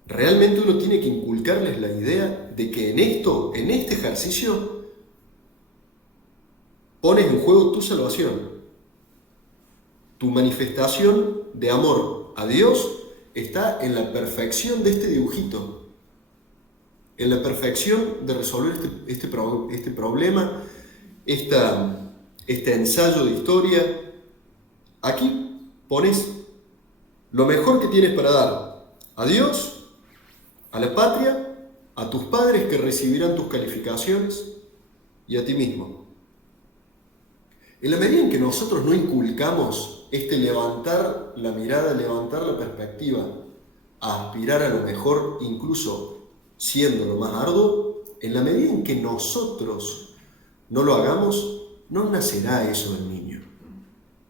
realmente uno tiene que inculcarles la idea de que en este ejercicio, pones en juego tu salvación. Tu manifestación de amor a Dios está en la perfección de este dibujito, en la perfección de resolver este problema, este ensayo de historia. Aquí pones lo mejor que tienes para dar a Dios, a la patria, a tus padres que recibirán tus calificaciones y a ti mismo. En la medida en que nosotros no inculcamos levantar la mirada, levantar la perspectiva, a aspirar a lo mejor, incluso siendo lo más arduo, en la medida en que nosotros no lo hagamos, no nacerá eso del niño.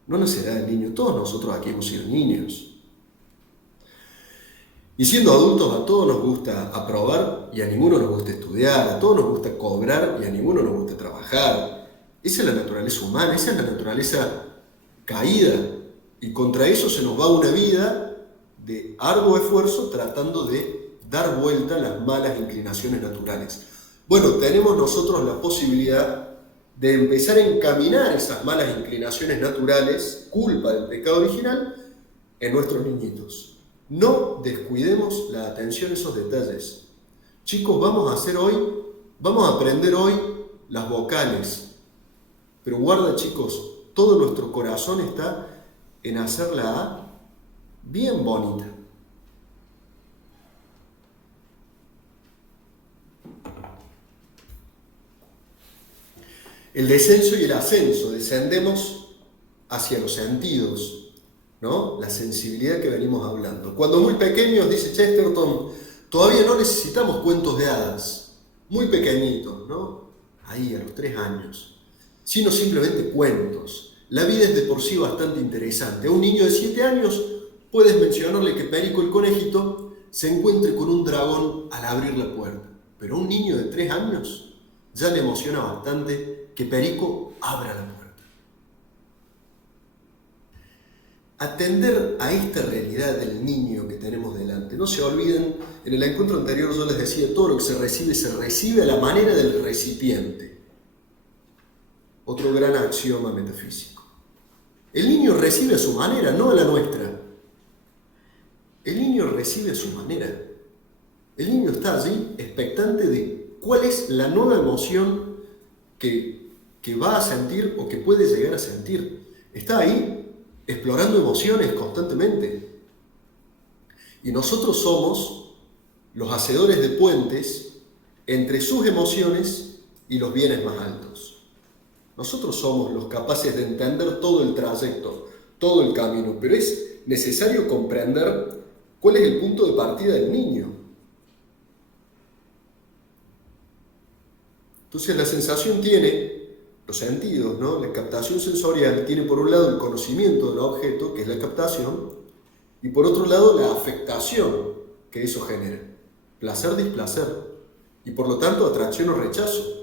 No nacerá del niño. Todos nosotros aquí hemos sido niños. Y siendo adultos, a todos nos gusta aprobar y a ninguno nos gusta estudiar, a todos nos gusta cobrar y a ninguno nos gusta trabajar. Esa es la naturaleza humana, esa es la naturaleza caída. Y contra eso se nos va una vida de arduo esfuerzo tratando de dar vuelta a las malas inclinaciones naturales. Bueno, tenemos nosotros la posibilidad de empezar a encaminar esas malas inclinaciones naturales, culpa del pecado original, en nuestros niñitos. No descuidemos la atención a esos detalles. Chicos, vamos a aprender hoy las vocales. Pero guarda, chicos, todo nuestro corazón está en hacer la A bien bonita. El descenso y el ascenso, descendemos hacia los sentidos, ¿no? La sensibilidad que venimos hablando. Cuando muy pequeños, dice Chesterton, todavía no necesitamos cuentos de hadas, muy pequeñitos, ¿no? Ahí a los 3 años. Sino simplemente cuentos. La vida es de por sí bastante interesante. A un niño de 7 años puedes mencionarle que Perico el conejito se encuentre con un dragón al abrir la puerta. Pero a un niño de 3 años ya le emociona bastante que Perico abra la puerta. Atender a esta realidad del niño que tenemos delante. No se olviden, en el encuentro anterior yo les decía, todo lo que se recibe a la manera del recipiente. Otro gran axioma metafísico. El niño recibe a su manera, no a la nuestra. El niño recibe a su manera. El niño está allí expectante de cuál es la nueva emoción que va a sentir o que puede llegar a sentir. Está ahí explorando emociones constantemente. Y nosotros somos los hacedores de puentes entre sus emociones y los bienes más altos. Nosotros somos los capaces de entender todo el trayecto, todo el camino, pero es necesario comprender cuál es el punto de partida del niño. Entonces la sensación tiene los sentidos, ¿no? La captación sensorial tiene por un lado el conocimiento del objeto, que es la captación, y por otro lado la afectación que eso genera. Placer, displacer, y por lo tanto atracción o rechazo.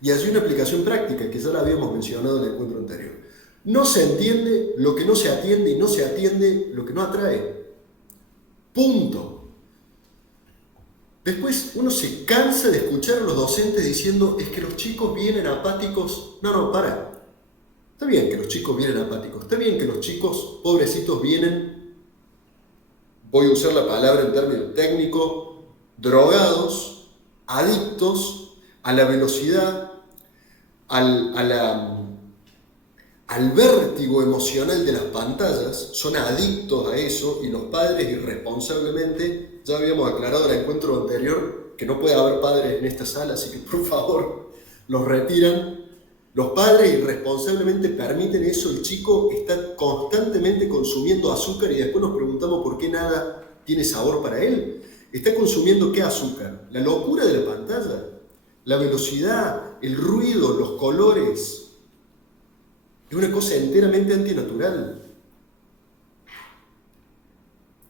Y allí una aplicación práctica que ya la habíamos mencionado en el encuentro anterior. No se entiende lo que no se atiende y no se atiende lo que no atrae. Punto. Después uno se cansa de escuchar a los docentes diciendo es que los chicos vienen apáticos. No, para. Está bien que los chicos vienen apáticos. Está bien que los chicos, pobrecitos, vienen, voy a usar la palabra en términos técnicos, drogados, adictos a la velocidad, al vértigo emocional de las pantallas, son adictos a eso y los padres irresponsablemente, ya habíamos aclarado en el encuentro anterior que no puede haber padres en esta sala, así que por favor los retiran. Los padres irresponsablemente permiten eso, el chico está constantemente consumiendo azúcar y después nos preguntamos por qué nada tiene sabor para él. Está consumiendo ¿qué azúcar? La locura de la pantalla. La velocidad, el ruido, los colores. Es una cosa enteramente antinatural.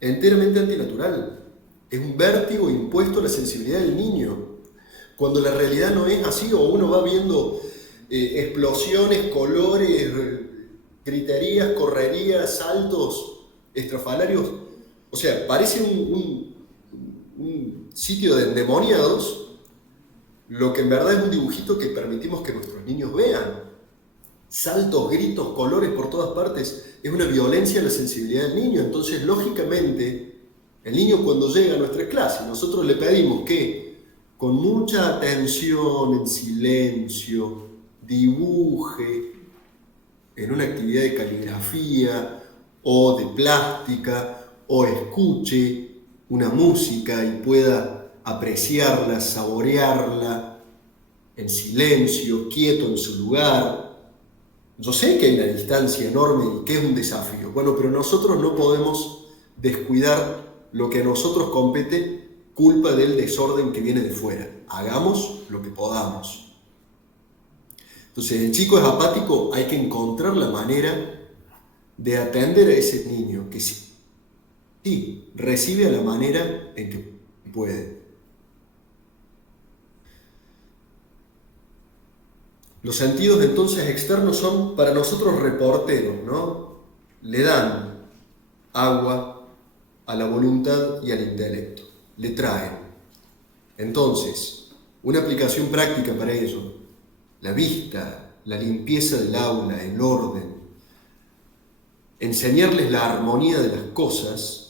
Enteramente antinatural. Es un vértigo impuesto a la sensibilidad del niño. Cuando la realidad no es así, o uno va viendo explosiones, colores, griterías, correrías, saltos estrafalarios. O sea, parece un sitio de endemoniados, lo que en verdad es un dibujito que permitimos que nuestros niños vean. Saltos, gritos, colores por todas partes, es una violencia a la sensibilidad del niño. Entonces, lógicamente, el niño cuando llega a nuestra clase, nosotros le pedimos que con mucha atención, en silencio, dibuje en una actividad de caligrafía o de plástica, o escuche una música y pueda apreciarla, saborearla en silencio, quieto en su lugar. Yo sé que hay una distancia enorme y que es un desafío. Bueno, pero nosotros no podemos descuidar lo que a nosotros compete, culpa del desorden que viene de fuera. Hagamos lo que podamos. Entonces, el chico es apático, hay que encontrar la manera de atender a ese niño que sí recibe a la manera en que puede. Los sentidos entonces externos son para nosotros reporteros, ¿no? Le dan agua a la voluntad y al intelecto, le traen. Entonces, una aplicación práctica para ello, la vista, la limpieza del aula, el orden, enseñarles la armonía de las cosas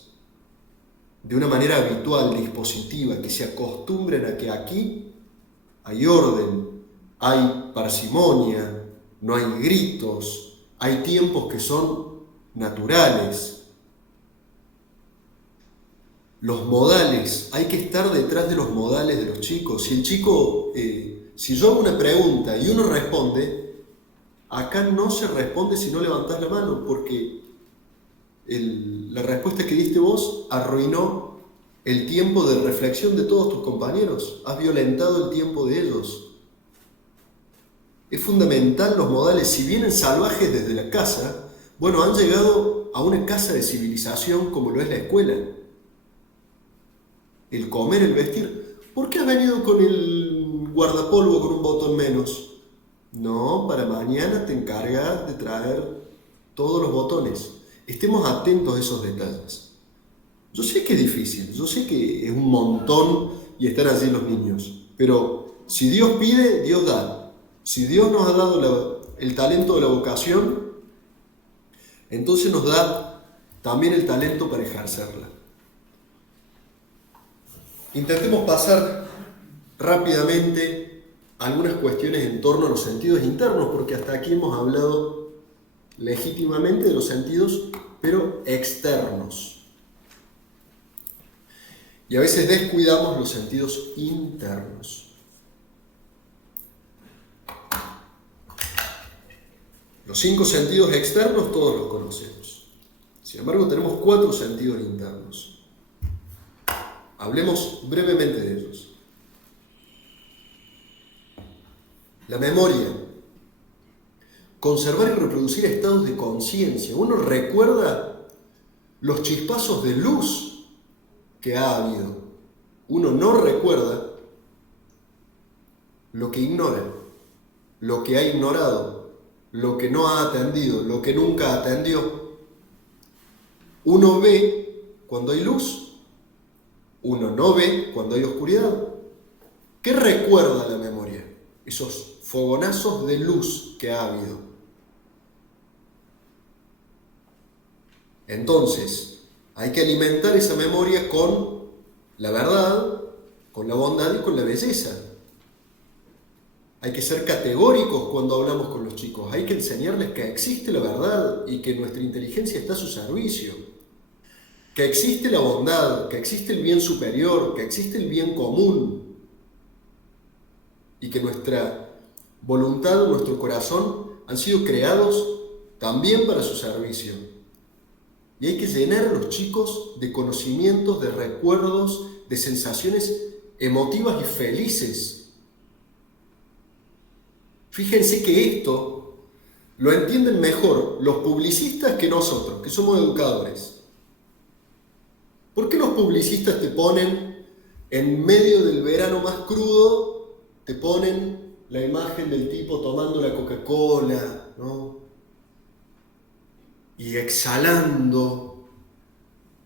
de una manera habitual, dispositiva, que se acostumbren a que aquí hay orden, hay parsimonia, no hay gritos, hay tiempos que son naturales. Los modales, hay que estar detrás de los modales de los chicos. Si el chico, si yo hago una pregunta y uno responde, acá no se responde si no levantás la mano, porque la respuesta que diste vos arruinó el tiempo de reflexión de todos tus compañeros, has violentado el tiempo de ellos. Es fundamental los modales, si vienen salvajes desde la casa, bueno, han llegado a una casa de civilización como lo es la escuela. El comer, el vestir. ¿Por qué has venido con el guardapolvo con un botón menos? No, para mañana te encargas de traer todos los botones. Estemos atentos a esos detalles. Yo sé que es difícil, yo sé que es un montón y están allí los niños, pero si Dios pide, Dios da. Si Dios nos ha dado el talento de la vocación, entonces nos da también el talento para ejercerla. Intentemos pasar rápidamente algunas cuestiones en torno a los sentidos internos, porque hasta aquí hemos hablado legítimamente de los sentidos, pero externos. Y a veces descuidamos los sentidos internos. Los 5 sentidos externos todos los conocemos. Sin embargo, tenemos 4 sentidos internos. Hablemos brevemente de ellos. La memoria. Conservar y reproducir estados de conciencia. Uno recuerda los chispazos de luz que ha habido. Uno no recuerda lo que ignora, lo que ha ignorado, lo que no ha atendido, lo que nunca atendió. Uno ve cuando hay luz, uno no ve cuando hay oscuridad. ¿Qué recuerda la memoria? Esos fogonazos de luz que ha habido. Entonces, hay que alimentar esa memoria con la verdad, con la bondad y con la belleza. Hay que ser categóricos cuando hablamos con los chicos. Hay que enseñarles que existe la verdad y que nuestra inteligencia está a su servicio. Que existe la bondad, que existe el bien superior, que existe el bien común. Y que nuestra voluntad, nuestro corazón han sido creados también para su servicio. Y hay que llenar a los chicos de conocimientos, de recuerdos, de sensaciones emotivas y felices. Fíjense que esto lo entienden mejor los publicistas que nosotros, que somos educadores. ¿Por qué los publicistas te ponen en medio del verano más crudo, te ponen la imagen del tipo tomando la Coca-Cola, ¿no? Y exhalando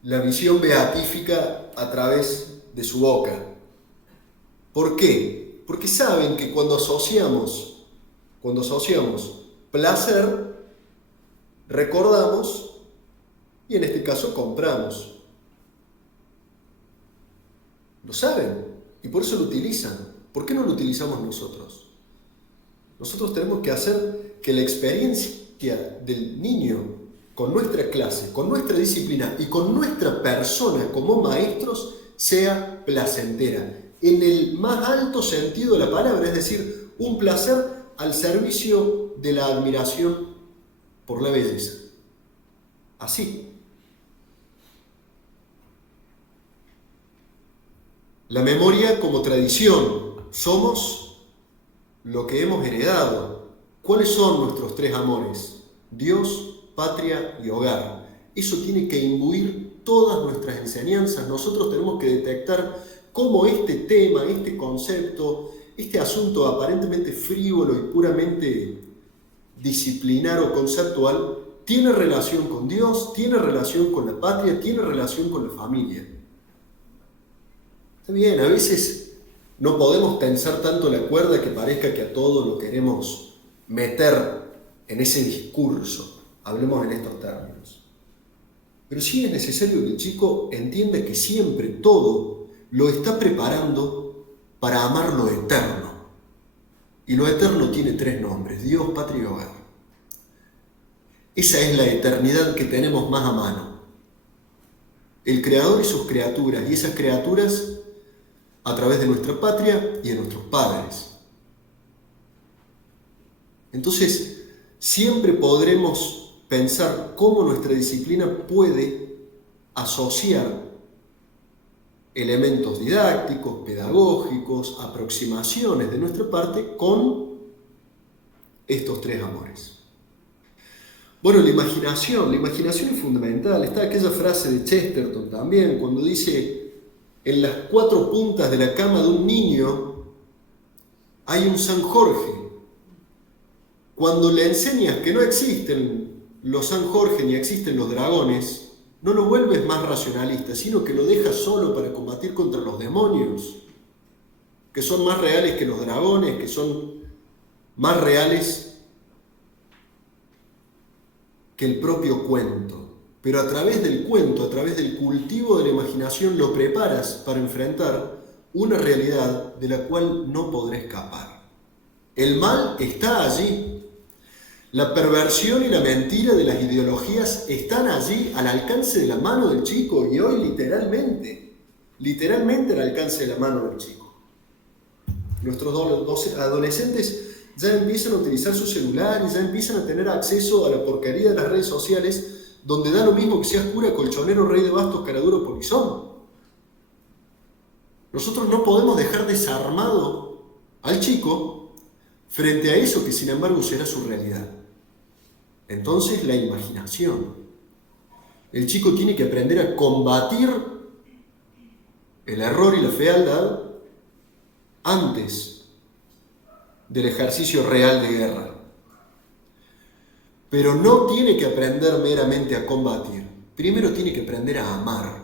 la visión beatífica a través de su boca. ¿Por qué? Porque saben que cuando asociamos placer, recordamos y en este caso compramos. Lo saben y por eso lo utilizan. ¿Por qué no lo utilizamos nosotros? Nosotros tenemos que hacer que la experiencia del niño con nuestra clase, con nuestra disciplina y con nuestra persona como maestros sea placentera, en el más alto sentido de la palabra, es decir, un placer al servicio de la admiración por la belleza. Así. La memoria como tradición. Somos lo que hemos heredado. ¿Cuáles son nuestros tres amores? Dios, patria y hogar. Eso tiene que imbuir todas nuestras enseñanzas. Nosotros tenemos que detectar cómo este tema, este concepto, este asunto aparentemente frívolo y puramente disciplinar o conceptual, tiene relación con Dios, tiene relación con la patria, tiene relación con la familia. Está bien, a veces no podemos tensar tanto la cuerda que parezca que a todo lo queremos meter en ese discurso. Hablemos en estos términos. Pero sí es necesario que el chico entienda que siempre todo lo está preparando para amar lo eterno. Y lo eterno tiene tres nombres: Dios, patria y hogar. Esa es la eternidad que tenemos más a mano. El Creador y sus criaturas, y esas criaturas a través de nuestra patria y de nuestros padres. Entonces, siempre podremos pensar cómo nuestra disciplina puede asociar elementos didácticos, pedagógicos, aproximaciones de nuestra parte con estos tres amores. Bueno, la imaginación es fundamental. Está aquella frase de Chesterton también, cuando dice: en las cuatro puntas de la cama de un niño hay un San Jorge. Cuando le enseñas que no existen los San Jorge ni existen los dragones, no lo vuelves más racionalista, sino que lo dejas solo para combatir contra los demonios, que son más reales que los dragones, que son más reales que el propio cuento. Pero a través del cuento, a través del cultivo de la imaginación, lo preparas para enfrentar una realidad de la cual no podrá escapar. El mal está allí. La perversión y la mentira de las ideologías están allí, al alcance de la mano del chico, y hoy literalmente al alcance de la mano del chico. Nuestros adolescentes ya empiezan a utilizar sus celulares, ya empiezan a tener acceso a la porquería de las redes sociales, donde da lo mismo que seas cura, colchonero, rey de bastos, caraduro, polizón. Nosotros no podemos dejar desarmado al chico frente a eso que sin embargo será su realidad. Entonces, la imaginación. El chico tiene que aprender a combatir el error y la fealdad antes del ejercicio real de guerra. Pero no tiene que aprender meramente a combatir. Primero tiene que aprender a amar.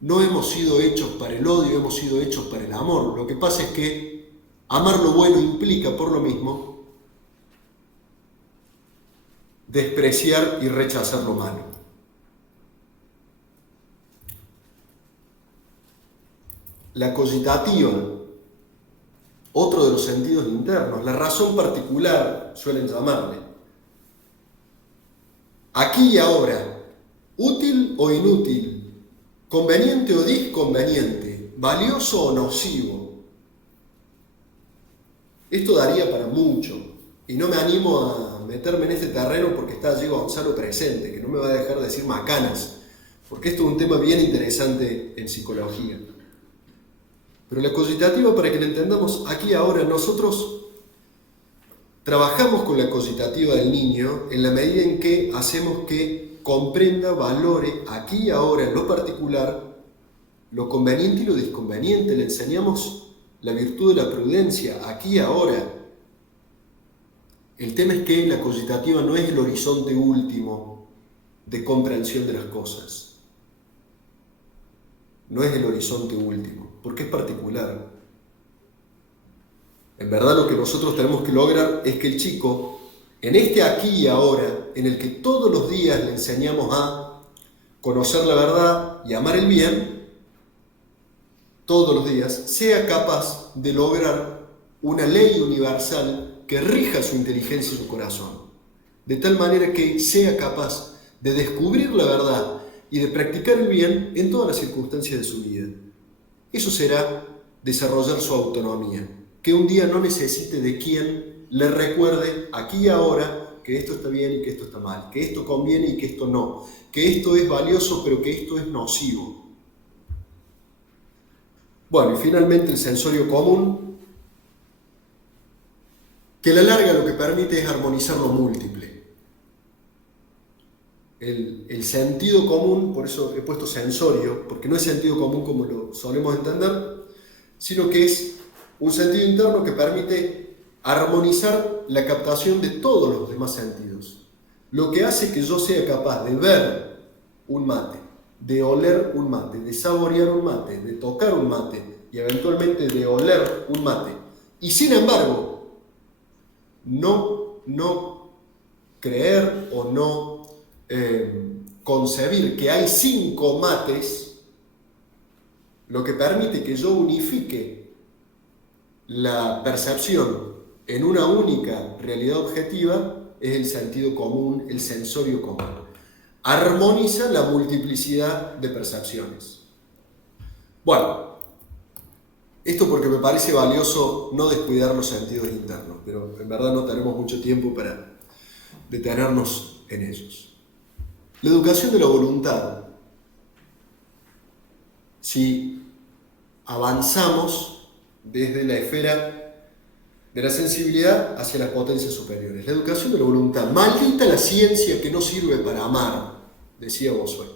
No hemos sido hechos para el odio, hemos sido hechos para el amor. Lo que pasa es que amar lo bueno implica, por lo mismo, despreciar y rechazar lo malo. La cogitativa, otro de los sentidos internos, la razón particular, suelen llamarle. Aquí y ahora, útil o inútil, conveniente o disconveniente, valioso o nocivo. Esto daría para mucho, y no me animo a meterme en este terreno porque está allí Gonzalo presente, que no me va a dejar decir macanas, porque esto es un tema bien interesante en psicología. Pero la cogitativa, para que la entendamos aquí y ahora, nosotros trabajamos con la cogitativa del niño en la medida en que hacemos que comprenda, valore aquí y ahora en lo particular lo conveniente y lo disconveniente. Le enseñamos la virtud de la prudencia aquí y ahora. El tema es que la cogitativa no es el horizonte último de comprensión de las cosas. no es el horizonte último, porque es particular. En verdad lo que nosotros tenemos que lograr es que el chico, en este aquí y ahora, en el que todos los días le enseñamos a conocer la verdad y amar el bien, todos los días, sea capaz de lograr una ley universal que rija su inteligencia y su corazón, de tal manera que sea capaz de descubrir la verdad y de practicar el bien en todas las circunstancias de su vida. Eso será desarrollar su autonomía, que un día no necesite de quien le recuerde aquí y ahora que esto está bien y que esto está mal, que esto conviene y que esto no, que esto es valioso pero que esto es nocivo. Bueno, y finalmente el sensorio común, que a la larga lo que permite es armonizar lo múltiple. El sentido común, por eso he puesto sensorio, porque no es sentido común como lo solemos entender, sino que es un sentido interno que permite armonizar la captación de todos los demás sentidos. Lo que hace que yo sea capaz de ver un mate, de oler un mate, de saborear un mate, de tocar un mate y eventualmente de oler un mate. Y sin embargo, no creer o no concebir que hay 5 mates, lo que permite que yo unifique la percepción en una única realidad objetiva es el sentido común, el sensorio común. Armoniza la multiplicidad de percepciones. Bueno, esto porque me parece valioso no descuidar los sentidos internos, pero en verdad no tenemos mucho tiempo para detenernos en ellos. La educación de la voluntad. Si avanzamos desde la esfera de la sensibilidad hacia las potencias superiores. La educación de la voluntad. Maldita la ciencia que no sirve para amar, decía Bossuet.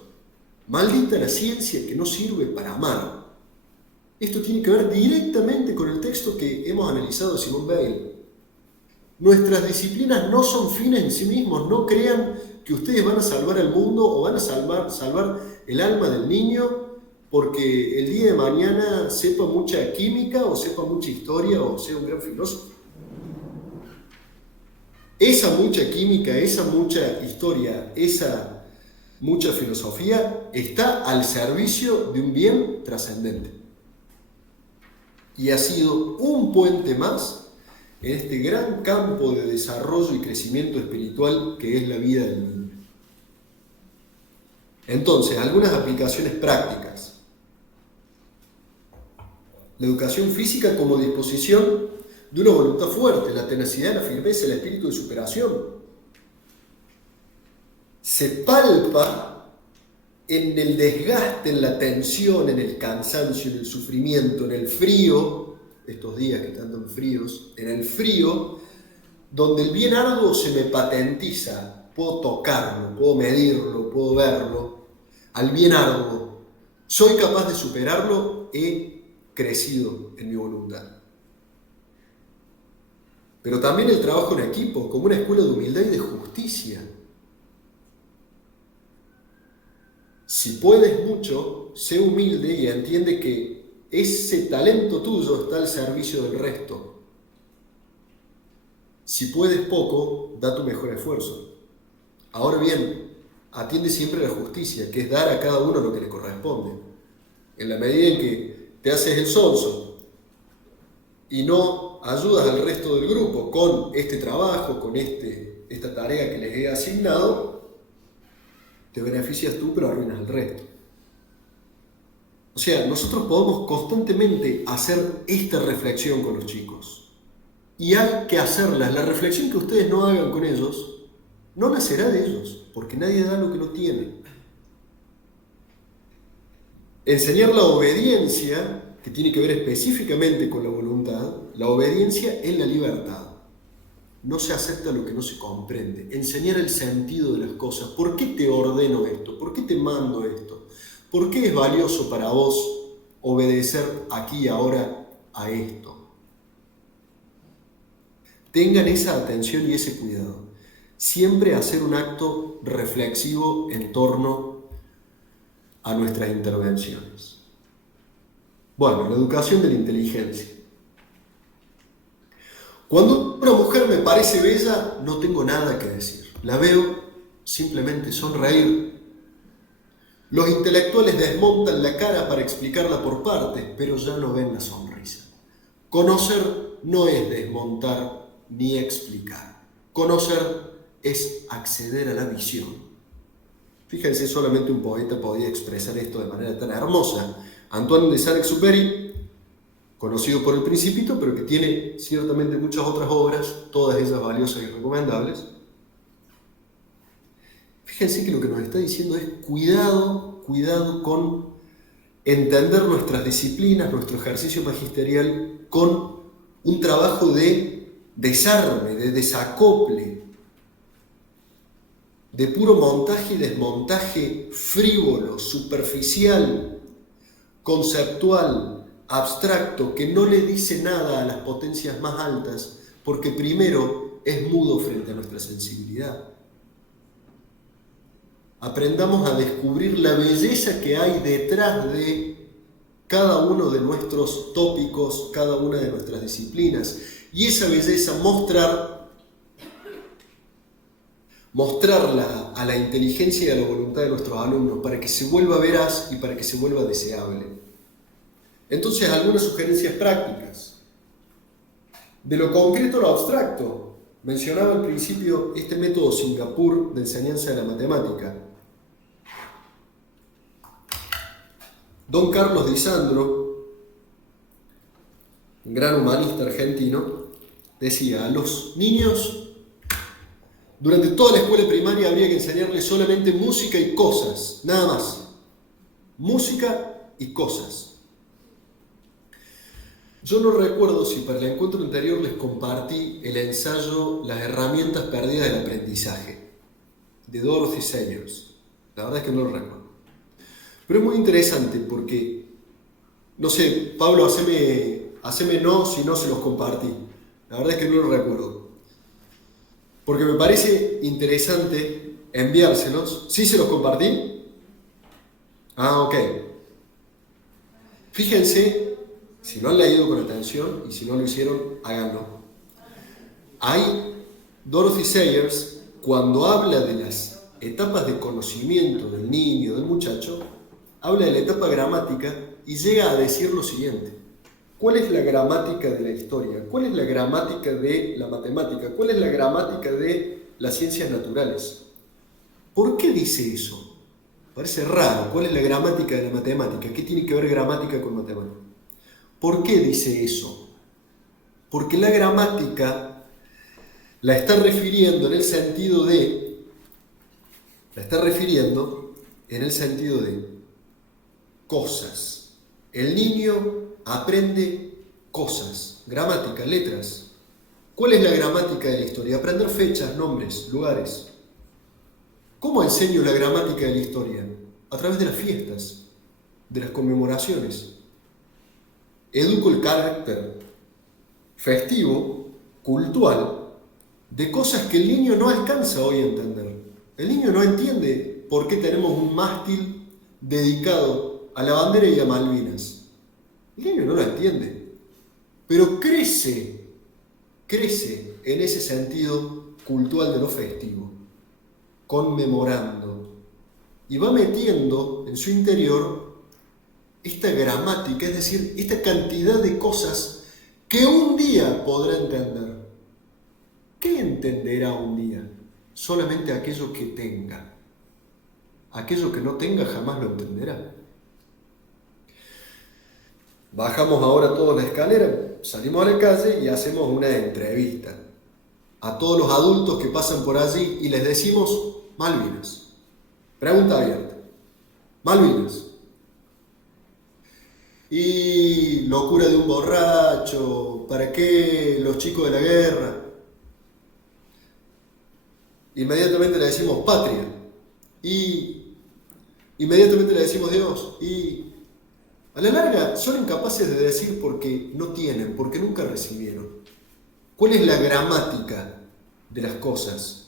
Maldita la ciencia que no sirve para amar. Esto tiene que ver directamente con el texto que hemos analizado de Simone Weil. Nuestras disciplinas no son fines en sí mismos. No crean que ustedes van a salvar el mundo o van a salvar el alma del niño porque el día de mañana sepa mucha química o sepa mucha historia o sea un gran filósofo. Esa mucha química, esa mucha historia, esa mucha filosofía está al servicio de un bien trascendente. Y ha sido un puente más en este gran campo de desarrollo y crecimiento espiritual que es la vida del niño. Entonces, algunas aplicaciones prácticas. La educación física como disposición de una voluntad fuerte, la tenacidad, la firmeza, el espíritu de superación. Se palpa en el desgaste, en la tensión, en el cansancio, en el sufrimiento, en el frío, estos días que están tan fríos, en el frío, donde el bien arduo se me patentiza, puedo tocarlo, puedo medirlo, puedo verlo, al bien arduo. Soy capaz de superarlo, he crecido en mi voluntad. Pero también el trabajo en equipo, como una escuela de humildad y de justicia. Si puedes mucho, sé humilde y entiende que ese talento tuyo está al servicio del resto. Si puedes poco, da tu mejor esfuerzo. Ahora bien, atiende siempre la justicia, que es dar a cada uno lo que le corresponde. En la medida en que te haces el sonso y no ayudas al resto del grupo con este trabajo, con esta tarea que les he asignado, te beneficias tú pero arruinas al resto. O sea, nosotros podemos constantemente hacer esta reflexión con los chicos y hay que hacerla. La reflexión que ustedes no hagan con ellos no nacerá de ellos, porque nadie da lo que no tiene. Enseñar la obediencia, que tiene que ver específicamente con la voluntad, la obediencia es la libertad. No se acepta lo que no se comprende. Enseñar el sentido de las cosas. ¿Por qué te ordeno esto? ¿Por qué te mando esto? ¿Por qué es valioso para vos obedecer aquí y ahora a esto? Tengan esa atención y ese cuidado. Siempre hacer un acto reflexivo en torno a nuestras intervenciones. Bueno, la educación de la inteligencia. Cuando una mujer me parece bella, no tengo nada que decir. La veo, simplemente sonreír. Los intelectuales desmontan la cara para explicarla por partes, pero ya no ven la sonrisa. Conocer no es desmontar ni explicar. Conocer es acceder a la visión. Fíjense, solamente un poeta podía expresar esto de manera tan hermosa. Antoine de Saint-Exupéry, conocido por El Principito, pero que tiene ciertamente muchas otras obras, todas ellas valiosas y recomendables. Fíjense que lo que nos está diciendo es cuidado con entender nuestras disciplinas, nuestro ejercicio magisterial, con un trabajo de desarme, de desacople, de puro montaje y desmontaje frívolo, superficial, conceptual, abstracto, que no le dice nada a las potencias más altas, porque primero es mudo frente a nuestra sensibilidad. Aprendamos a descubrir la belleza que hay detrás de cada uno de nuestros tópicos, cada una de nuestras disciplinas, y esa belleza mostrarla a la inteligencia y a la voluntad de nuestros alumnos para que se vuelva veraz y para que se vuelva deseable. Entonces, algunas sugerencias prácticas. De lo concreto a lo abstracto. Mencionaba al principio este método Singapur de enseñanza de la matemática. Don Carlos Di Sandro, un gran humanista argentino, decía: a los niños durante toda la escuela primaria habría que enseñarles solamente música y cosas, nada más. Música y cosas. Yo no recuerdo si para el encuentro anterior les compartí el ensayo Las herramientas perdidas del aprendizaje, de Dorothy Sayers. La verdad es que no lo recuerdo. Pero es muy interesante porque, no sé, Pablo, haceme no si no se los compartí. La verdad es que no lo recuerdo. Porque me parece interesante enviárselos. ¿Sí se los compartí? Ah, ok. Fíjense, si no han leído con atención y si no lo hicieron, háganlo. Ahí, Dorothy Sayers, cuando habla de las etapas de conocimiento del niño, del muchacho, habla de la etapa gramática y llega a decir lo siguiente: ¿cuál es la gramática de la historia? ¿Cuál es la gramática de la matemática? ¿Cuál es la gramática de las ciencias naturales? ¿Por qué dice eso? Parece raro. ¿Cuál es la gramática de la matemática? ¿Qué tiene que ver gramática con matemática? ¿Por qué dice eso? Porque la gramática la está refiriendo en el sentido de cosas. El niño aprende cosas, gramática, letras. ¿Cuál es la gramática de la historia? Aprender fechas, nombres, lugares. ¿Cómo enseño la gramática de la historia? A través de las fiestas, de las conmemoraciones. Educo el carácter festivo, cultural, de cosas que el niño no alcanza hoy a entender. El niño no entiende por qué tenemos un mástil dedicado a la bandera y a Malvinas. El niño no lo entiende, pero crece en ese sentido cultural de lo festivo, conmemorando, y va metiendo en su interior esta gramática, es decir, esta cantidad de cosas que un día podrá entender. ¿Qué entenderá un día? Solamente aquello que tenga. Aquello que no tenga jamás lo entenderá. Bajamos ahora toda la escalera, salimos a la calle y hacemos una entrevista a todos los adultos que pasan por allí y les decimos: Malvinas. Pregunta abierta. Malvinas. Y locura de un borracho, ¿para qué los chicos de la guerra? Inmediatamente le decimos patria. Y inmediatamente le decimos Dios. Y a la larga son incapaces de decir porque no tienen, porque nunca recibieron. ¿Cuál es la gramática de las cosas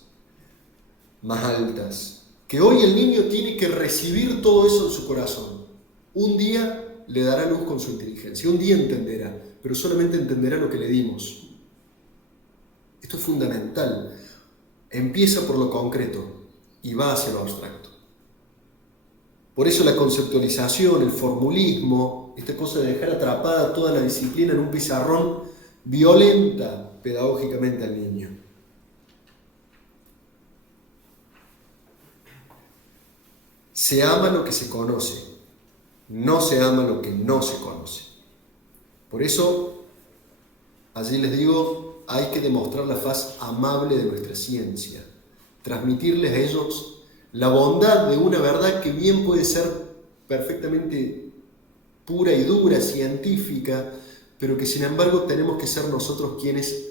más altas? Que hoy el niño tiene que recibir todo eso en su corazón. Un día le dará luz con su inteligencia. Un día entenderá, pero solamente entenderá lo que le dimos. Esto es fundamental. Empieza por lo concreto y va hacia lo abstracto. Por eso la conceptualización, el formulismo, esta cosa de dejar atrapada toda la disciplina en un pizarrón, violenta pedagógicamente al niño. Se ama lo que se conoce, no se ama lo que no se conoce. Por eso, allí les digo, hay que demostrar la faz amable de nuestra ciencia, transmitirles a ellos la bondad de una verdad que bien puede ser perfectamente pura y dura, científica, pero que sin embargo tenemos que ser nosotros quienes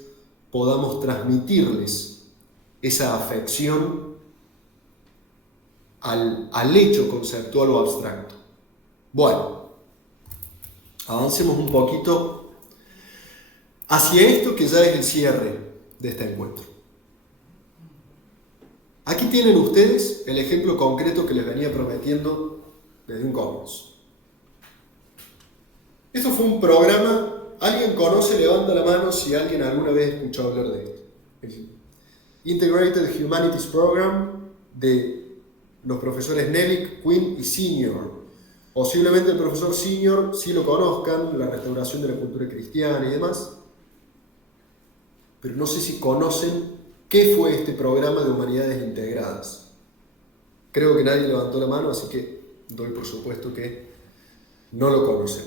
podamos transmitirles esa afección al hecho conceptual o abstracto. Bueno, avancemos un poquito hacia esto que ya es el cierre de este encuentro. Aquí tienen ustedes el ejemplo concreto que les venía prometiendo desde un comienzo. Esto fue un programa, ¿alguien conoce? Levanta la mano si alguien alguna vez escuchó hablar de esto. El Integrated Humanities Program de los profesores Nellick, Quinn y Senior. Posiblemente el profesor Senior sí lo conozcan, la restauración de la cultura cristiana y demás, pero no sé si conocen qué fue este programa de humanidades integradas. Creo que nadie levantó la mano, así que doy por supuesto que no lo conocen.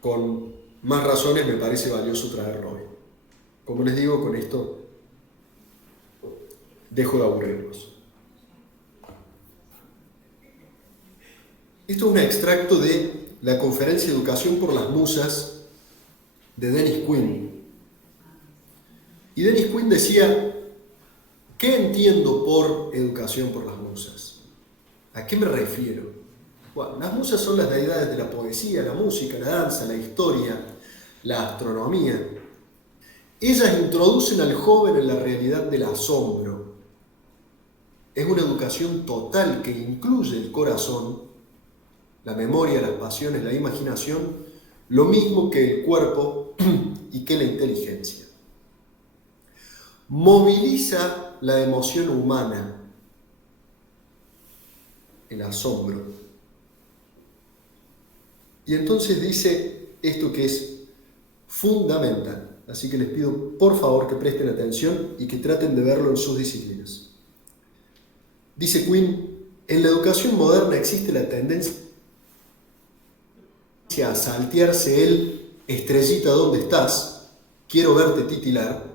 Con más razones me parece valioso traerlo hoy. Como les digo, con esto dejo de aburrirlos. Esto es un extracto de la conferencia Educación por las Musas de Dennis Quinn. Y Dennis Quinn decía, ¿qué entiendo por educación por las musas? ¿A qué me refiero? Bueno, las musas son las deidades de la poesía, la música, la danza, la historia, la astronomía. Ellas introducen al joven en la realidad del asombro. Es una educación total que incluye el corazón, la memoria, las pasiones, la imaginación, lo mismo que el cuerpo y que la inteligencia. Moviliza la emoción humana, el asombro. Y entonces dice esto que es fundamental. Así que les pido por favor que presten atención y que traten de verlo en sus disciplinas. Dice Quinn, en la educación moderna existe la tendencia a saltearse el estrellita, ¿dónde estás? Quiero verte titilar,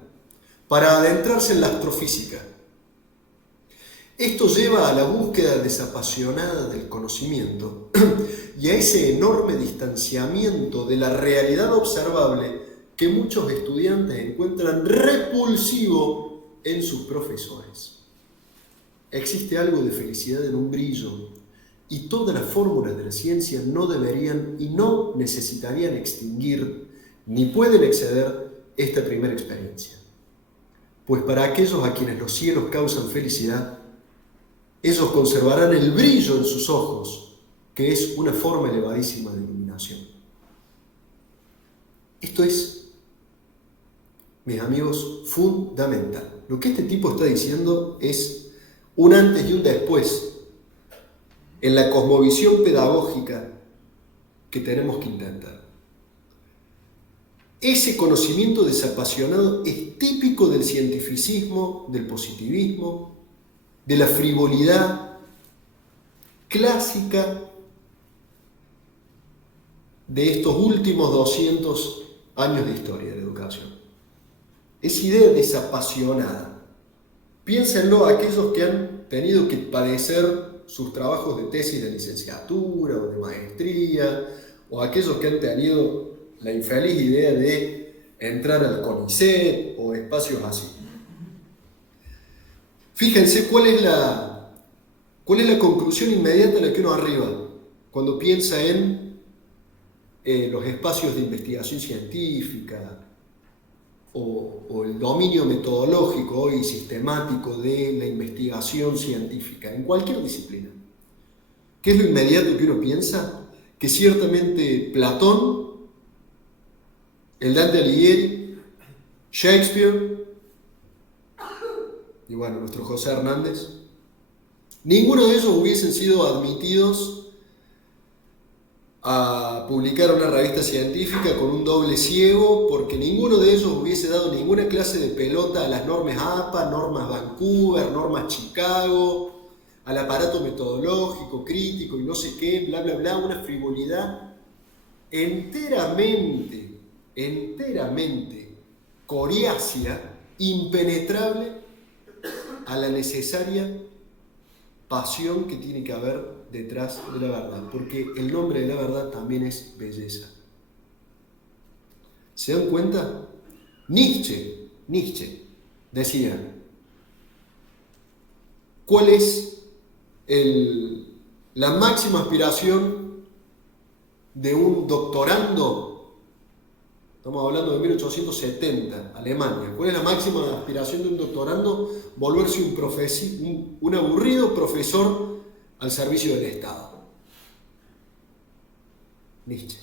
para adentrarse en la astrofísica. Esto lleva a la búsqueda desapasionada del conocimiento y a ese enorme distanciamiento de la realidad observable que muchos estudiantes encuentran repulsivo en sus profesores. Existe algo de felicidad en un brillo, y todas las fórmulas de la ciencia no deberían y no necesitarían extinguir, ni pueden exceder esta primera experiencia. Pues para aquellos a quienes los cielos causan felicidad, ellos conservarán el brillo en sus ojos, que es una forma elevadísima de iluminación. Esto es, mis amigos, fundamental. Lo que este tipo está diciendo es un antes y un después en la cosmovisión pedagógica que tenemos que intentar. Ese conocimiento desapasionado es típico del cientificismo, del positivismo, de la frivolidad clásica de estos últimos 200 años de historia de la educación. Esa idea desapasionada. Piénsenlo aquellos que han tenido que padecer sus trabajos de tesis de licenciatura o de maestría, o aquellos que han tenido la infeliz idea de entrar al CONICET o espacios así. Fíjense cuál es la conclusión inmediata a la que uno arriba cuando piensa en los espacios de investigación científica o el dominio metodológico y sistemático de la investigación científica en cualquier disciplina. ¿Qué es lo inmediato que uno piensa? que ciertamente Platón, el Dante Alighieri, Shakespeare y bueno, nuestro José Hernández, ninguno de ellos hubiesen sido admitidos a publicar una revista científica con un doble ciego, porque ninguno de ellos hubiese dado ninguna clase de pelota a las normas APA, normas Vancouver, normas Chicago, al aparato metodológico, crítico y no sé qué, bla, bla, bla, una frivolidad enteramente coriácea, impenetrable a la necesaria pasión que tiene que haber detrás de la verdad, porque el nombre de la verdad también es belleza. ¿Se dan cuenta? Nietzsche decía, ¿cuál es la máxima aspiración de un doctorando? Estamos hablando de 1870, Alemania. ¿Cuál es la máxima aspiración de un doctorando? Volverse un aburrido profesor al servicio del Estado. Nietzsche.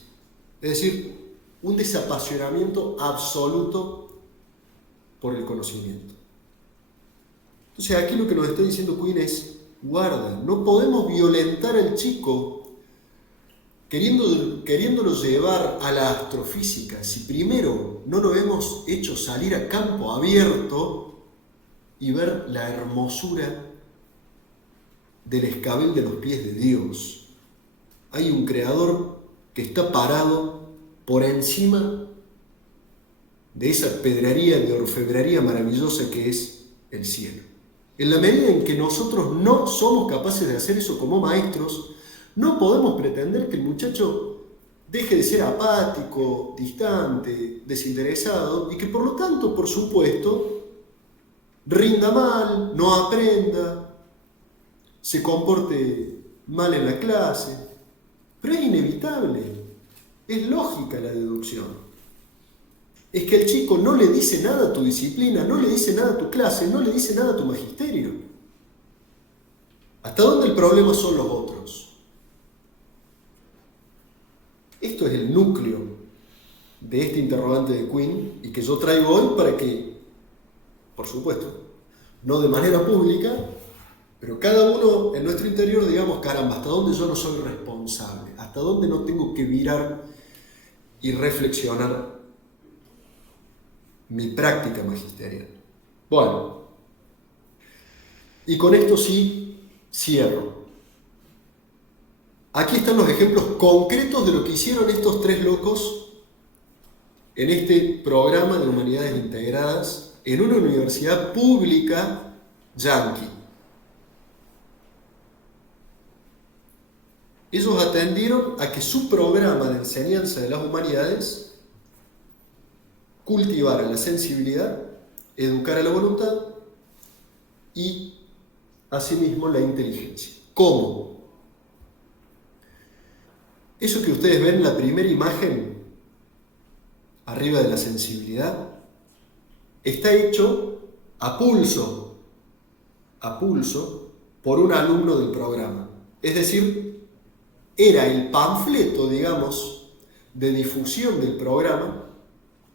Es decir, un desapasionamiento absoluto por el conocimiento. Entonces aquí lo que nos está diciendo Quinn es, guarda, no podemos violentar al chico queriéndolo llevar a la astrofísica si primero no lo hemos hecho salir a campo abierto y ver la hermosura del escabel de los pies de Dios. Hay un creador que está parado por encima de esa pedrería de orfebrería maravillosa que es el cielo. En la medida en que nosotros no somos capaces de hacer eso como maestros, no podemos pretender que el muchacho deje de ser apático, distante, desinteresado y que por lo tanto, por supuesto, rinda mal, no aprenda, se comporte mal en la clase. Pero es inevitable, es lógica la deducción. Es que el chico no le dice nada a tu disciplina, no le dice nada a tu clase, no le dice nada a tu magisterio. ¿Hasta dónde el problema son los otros? Esto es el núcleo de este interrogante de Quinn y que yo traigo hoy para que, por supuesto, no de manera pública, pero cada uno en nuestro interior digamos, caramba, ¿hasta dónde yo no soy responsable? ¿Hasta dónde no tengo que mirar y reflexionar mi práctica magisterial? Bueno, y con esto sí cierro. Aquí están los ejemplos concretos de lo que hicieron estos tres locos en este programa de Humanidades Integradas en una universidad pública yanqui. Ellos atendieron a que su programa de enseñanza de las humanidades cultivara la sensibilidad, educara la voluntad y, asimismo, la inteligencia. ¿Cómo? Eso que ustedes ven en la primera imagen, arriba de la sensibilidad, está hecho a pulso, por un alumno del programa. Es decir, era el panfleto, digamos, de difusión del programa,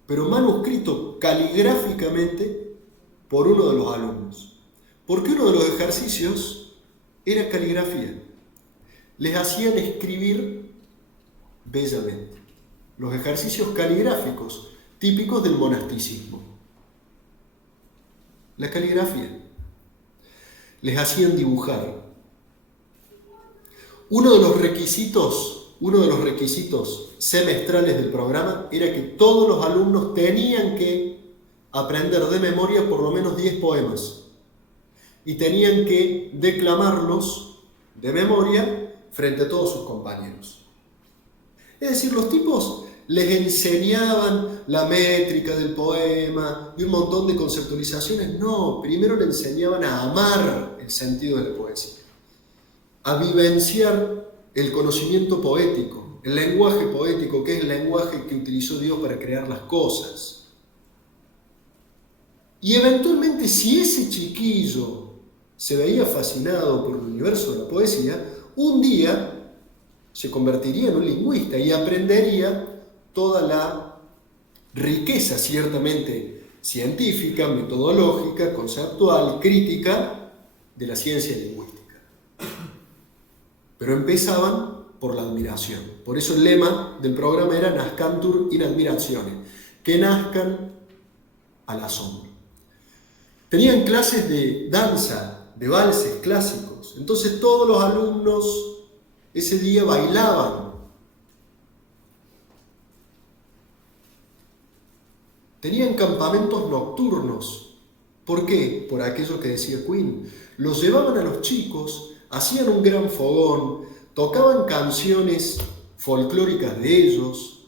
pero manuscrito caligráficamente por uno de los alumnos. Porque uno de los ejercicios era caligrafía. Les hacían escribir bellamente. Los ejercicios caligráficos típicos del monasticismo. La caligrafía. Les hacían dibujar. Uno de los requisitos semestrales del programa era que todos los alumnos tenían que aprender de memoria por lo menos 10 poemas y tenían que declamarlos de memoria frente a todos sus compañeros. Es decir, los tipos les enseñaban la métrica del poema y un montón de conceptualizaciones. No, primero le enseñaban a amar el sentido de la poesía, a vivenciar el conocimiento poético, el lenguaje poético, que es el lenguaje que utilizó Dios para crear las cosas. Y eventualmente, si ese chiquillo se veía fascinado por el universo de la poesía, un día se convertiría en un lingüista y aprendería toda la riqueza ciertamente científica, metodológica, conceptual, crítica de la ciencia lingüística. Pero empezaban por la admiración. Por eso el lema del programa era Nascantur in admirazione, que nazcan al asombro. Tenían clases de danza, de valses clásicos. Entonces todos los alumnos ese día bailaban. Tenían campamentos nocturnos. ¿Por qué? Por aquello que decía Queen. Los llevaban a los chicos, hacían un gran fogón, tocaban canciones folclóricas de ellos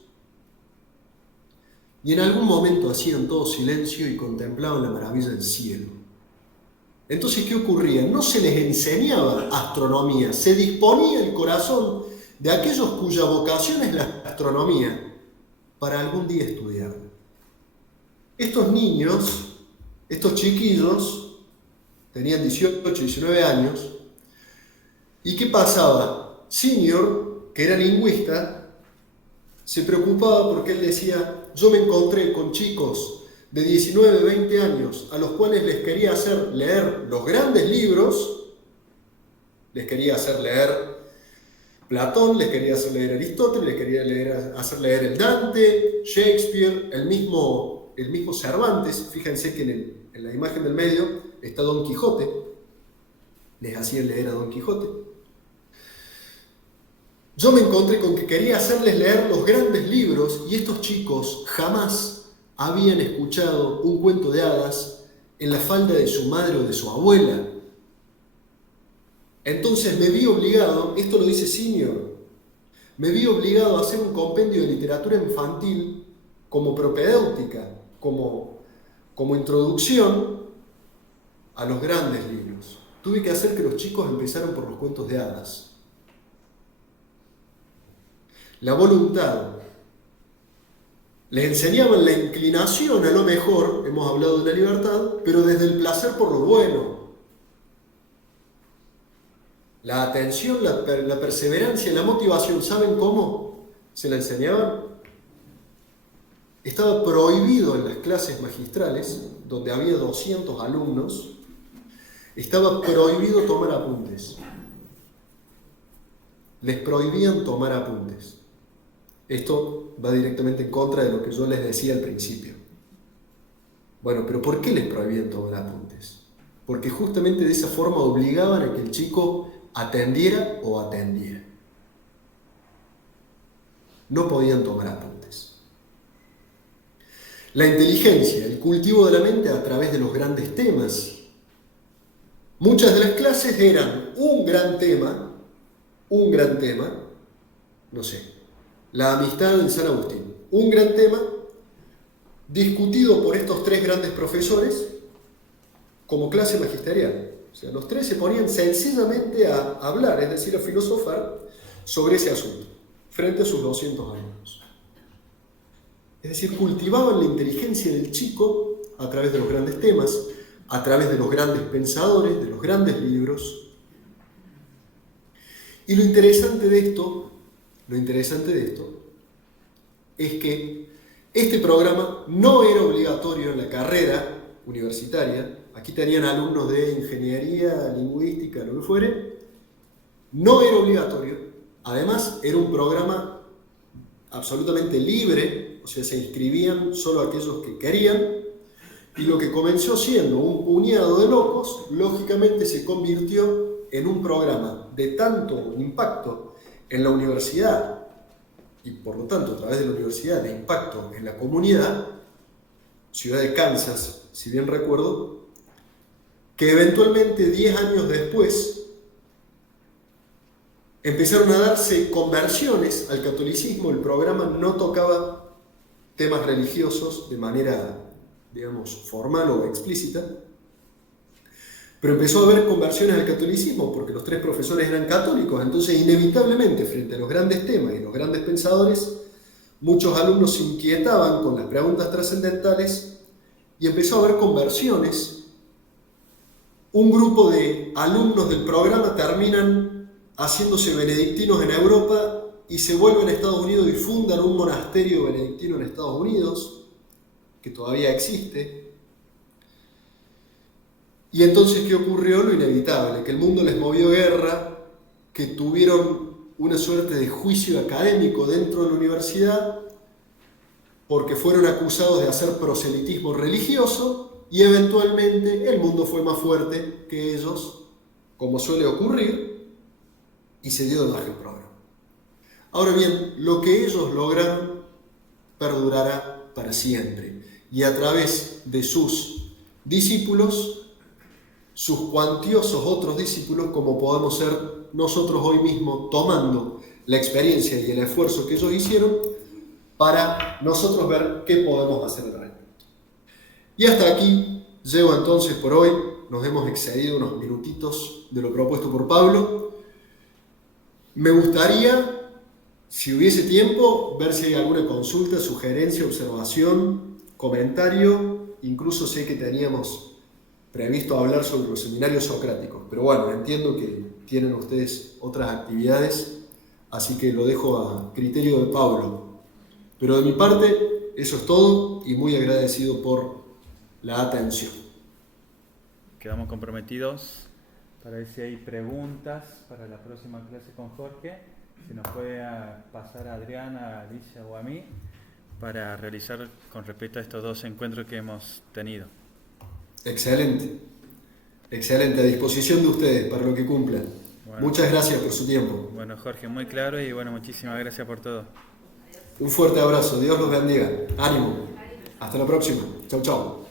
y en algún momento hacían todo silencio y contemplaban la maravilla del cielo. Entonces, ¿qué ocurría? No se les enseñaba astronomía, se disponía el corazón de aquellos cuya vocación es la astronomía para algún día estudiar. Estos niños, estos chiquillos, tenían 18, 19 años, ¿y qué pasaba? Senior, que era lingüista, se preocupaba porque él decía, yo me encontré con chicos de 19, 20 años a los cuales les quería hacer leer los grandes libros, les quería hacer leer Platón, les quería hacer leer Aristóteles, les quería hacer leer el Dante, Shakespeare, el mismo Cervantes. Fíjense que en la imagen del medio está Don Quijote, les hacían leer a Don Quijote. Yo me encontré con que quería hacerles leer los grandes libros y estos chicos jamás habían escuchado un cuento de hadas en la falda de su madre o de su abuela. Entonces me vi obligado, esto lo dice Senior, me vi obligado a hacer un compendio de literatura infantil como propedéutica, como introducción a los grandes libros. Tuve que hacer que los chicos empezaran por los cuentos de hadas. La voluntad. Les enseñaban la inclinación a lo mejor, hemos hablado de la libertad, pero desde el placer por lo bueno. La atención, la perseverancia, la motivación, ¿saben cómo se la enseñaban? Estaba prohibido en las clases magistrales, donde había 200 alumnos, estaba prohibido tomar apuntes. Les prohibían tomar apuntes. Esto va directamente en contra de lo que yo les decía al principio. Bueno, pero ¿por qué les prohibían tomar apuntes? Porque justamente de esa forma obligaban a que el chico atendiera o atendiera. No podían tomar apuntes. La inteligencia, el cultivo de la mente a través de los grandes temas. Muchas de las clases eran un gran tema, no sé, la amistad en San Agustín, un gran tema discutido por estos tres grandes profesores como clase magisterial. O sea, los tres se ponían sencillamente a hablar, es decir, a filosofar sobre ese asunto, frente a sus 200 alumnos. Es decir, cultivaban la inteligencia del chico a través de los grandes temas, a través de los grandes pensadores, de los grandes libros. Y lo interesante de esto es que este programa no era obligatorio en la carrera universitaria. Aquí tenían alumnos de ingeniería, lingüística, lo que fuere. No era obligatorio. Además, era un programa absolutamente libre, o sea, se inscribían solo aquellos que querían. Y lo que comenzó siendo un puñado de locos, lógicamente se convirtió en un programa de tanto impacto en la universidad y por lo tanto a través de la universidad de impacto en la comunidad, ciudad de Kansas, si bien recuerdo, que eventualmente 10 años después empezaron a darse conversiones al catolicismo. El programa no tocaba temas religiosos de manera, digamos, formal o explícita, pero empezó a haber conversiones al catolicismo porque los tres profesores eran católicos. Entonces, inevitablemente, frente a los grandes temas y los grandes pensadores, muchos alumnos se inquietaban con las preguntas trascendentales y empezó a haber conversiones. Un grupo de alumnos del programa terminan haciéndose benedictinos en Europa y se vuelven a Estados Unidos y fundan un monasterio benedictino en Estados Unidos, que todavía existe. Y entonces, ¿qué ocurrió? Lo inevitable, que el mundo les movió guerra, que tuvieron una suerte de juicio académico dentro de la universidad, porque fueron acusados de hacer proselitismo religioso, y eventualmente el mundo fue más fuerte que ellos, como suele ocurrir, y se dio de baja el programa. Ahora bien, lo que ellos lograron perdurará para siempre, y a través de sus discípulos, sus cuantiosos otros discípulos, como podemos ser nosotros hoy mismo, tomando la experiencia y el esfuerzo que ellos hicieron para nosotros ver qué podemos hacer al respecto. Y hasta aquí llego entonces por hoy. Nos hemos excedido unos minutitos de lo propuesto por Pablo. Me gustaría, si hubiese tiempo, ver si hay alguna consulta, sugerencia, observación, comentario. Incluso sé que teníamos previsto hablar sobre los seminarios socráticos, pero bueno, entiendo que tienen ustedes otras actividades, así que lo dejo a criterio de Pablo. Pero de mi parte, eso es todo y muy agradecido por la atención. Quedamos comprometidos para ver si hay preguntas para la próxima clase con Jorge. Si nos puede pasar a Adriana, a Alicia o a mí para realizar con respecto a estos dos encuentros que hemos tenido. Excelente, excelente, a disposición de ustedes para lo que cumplan. Bueno, muchas gracias por su tiempo. Bueno, Jorge, muy claro y bueno, muchísimas gracias por todo. Un fuerte abrazo, Dios los bendiga, ánimo, hasta la próxima, chau chau.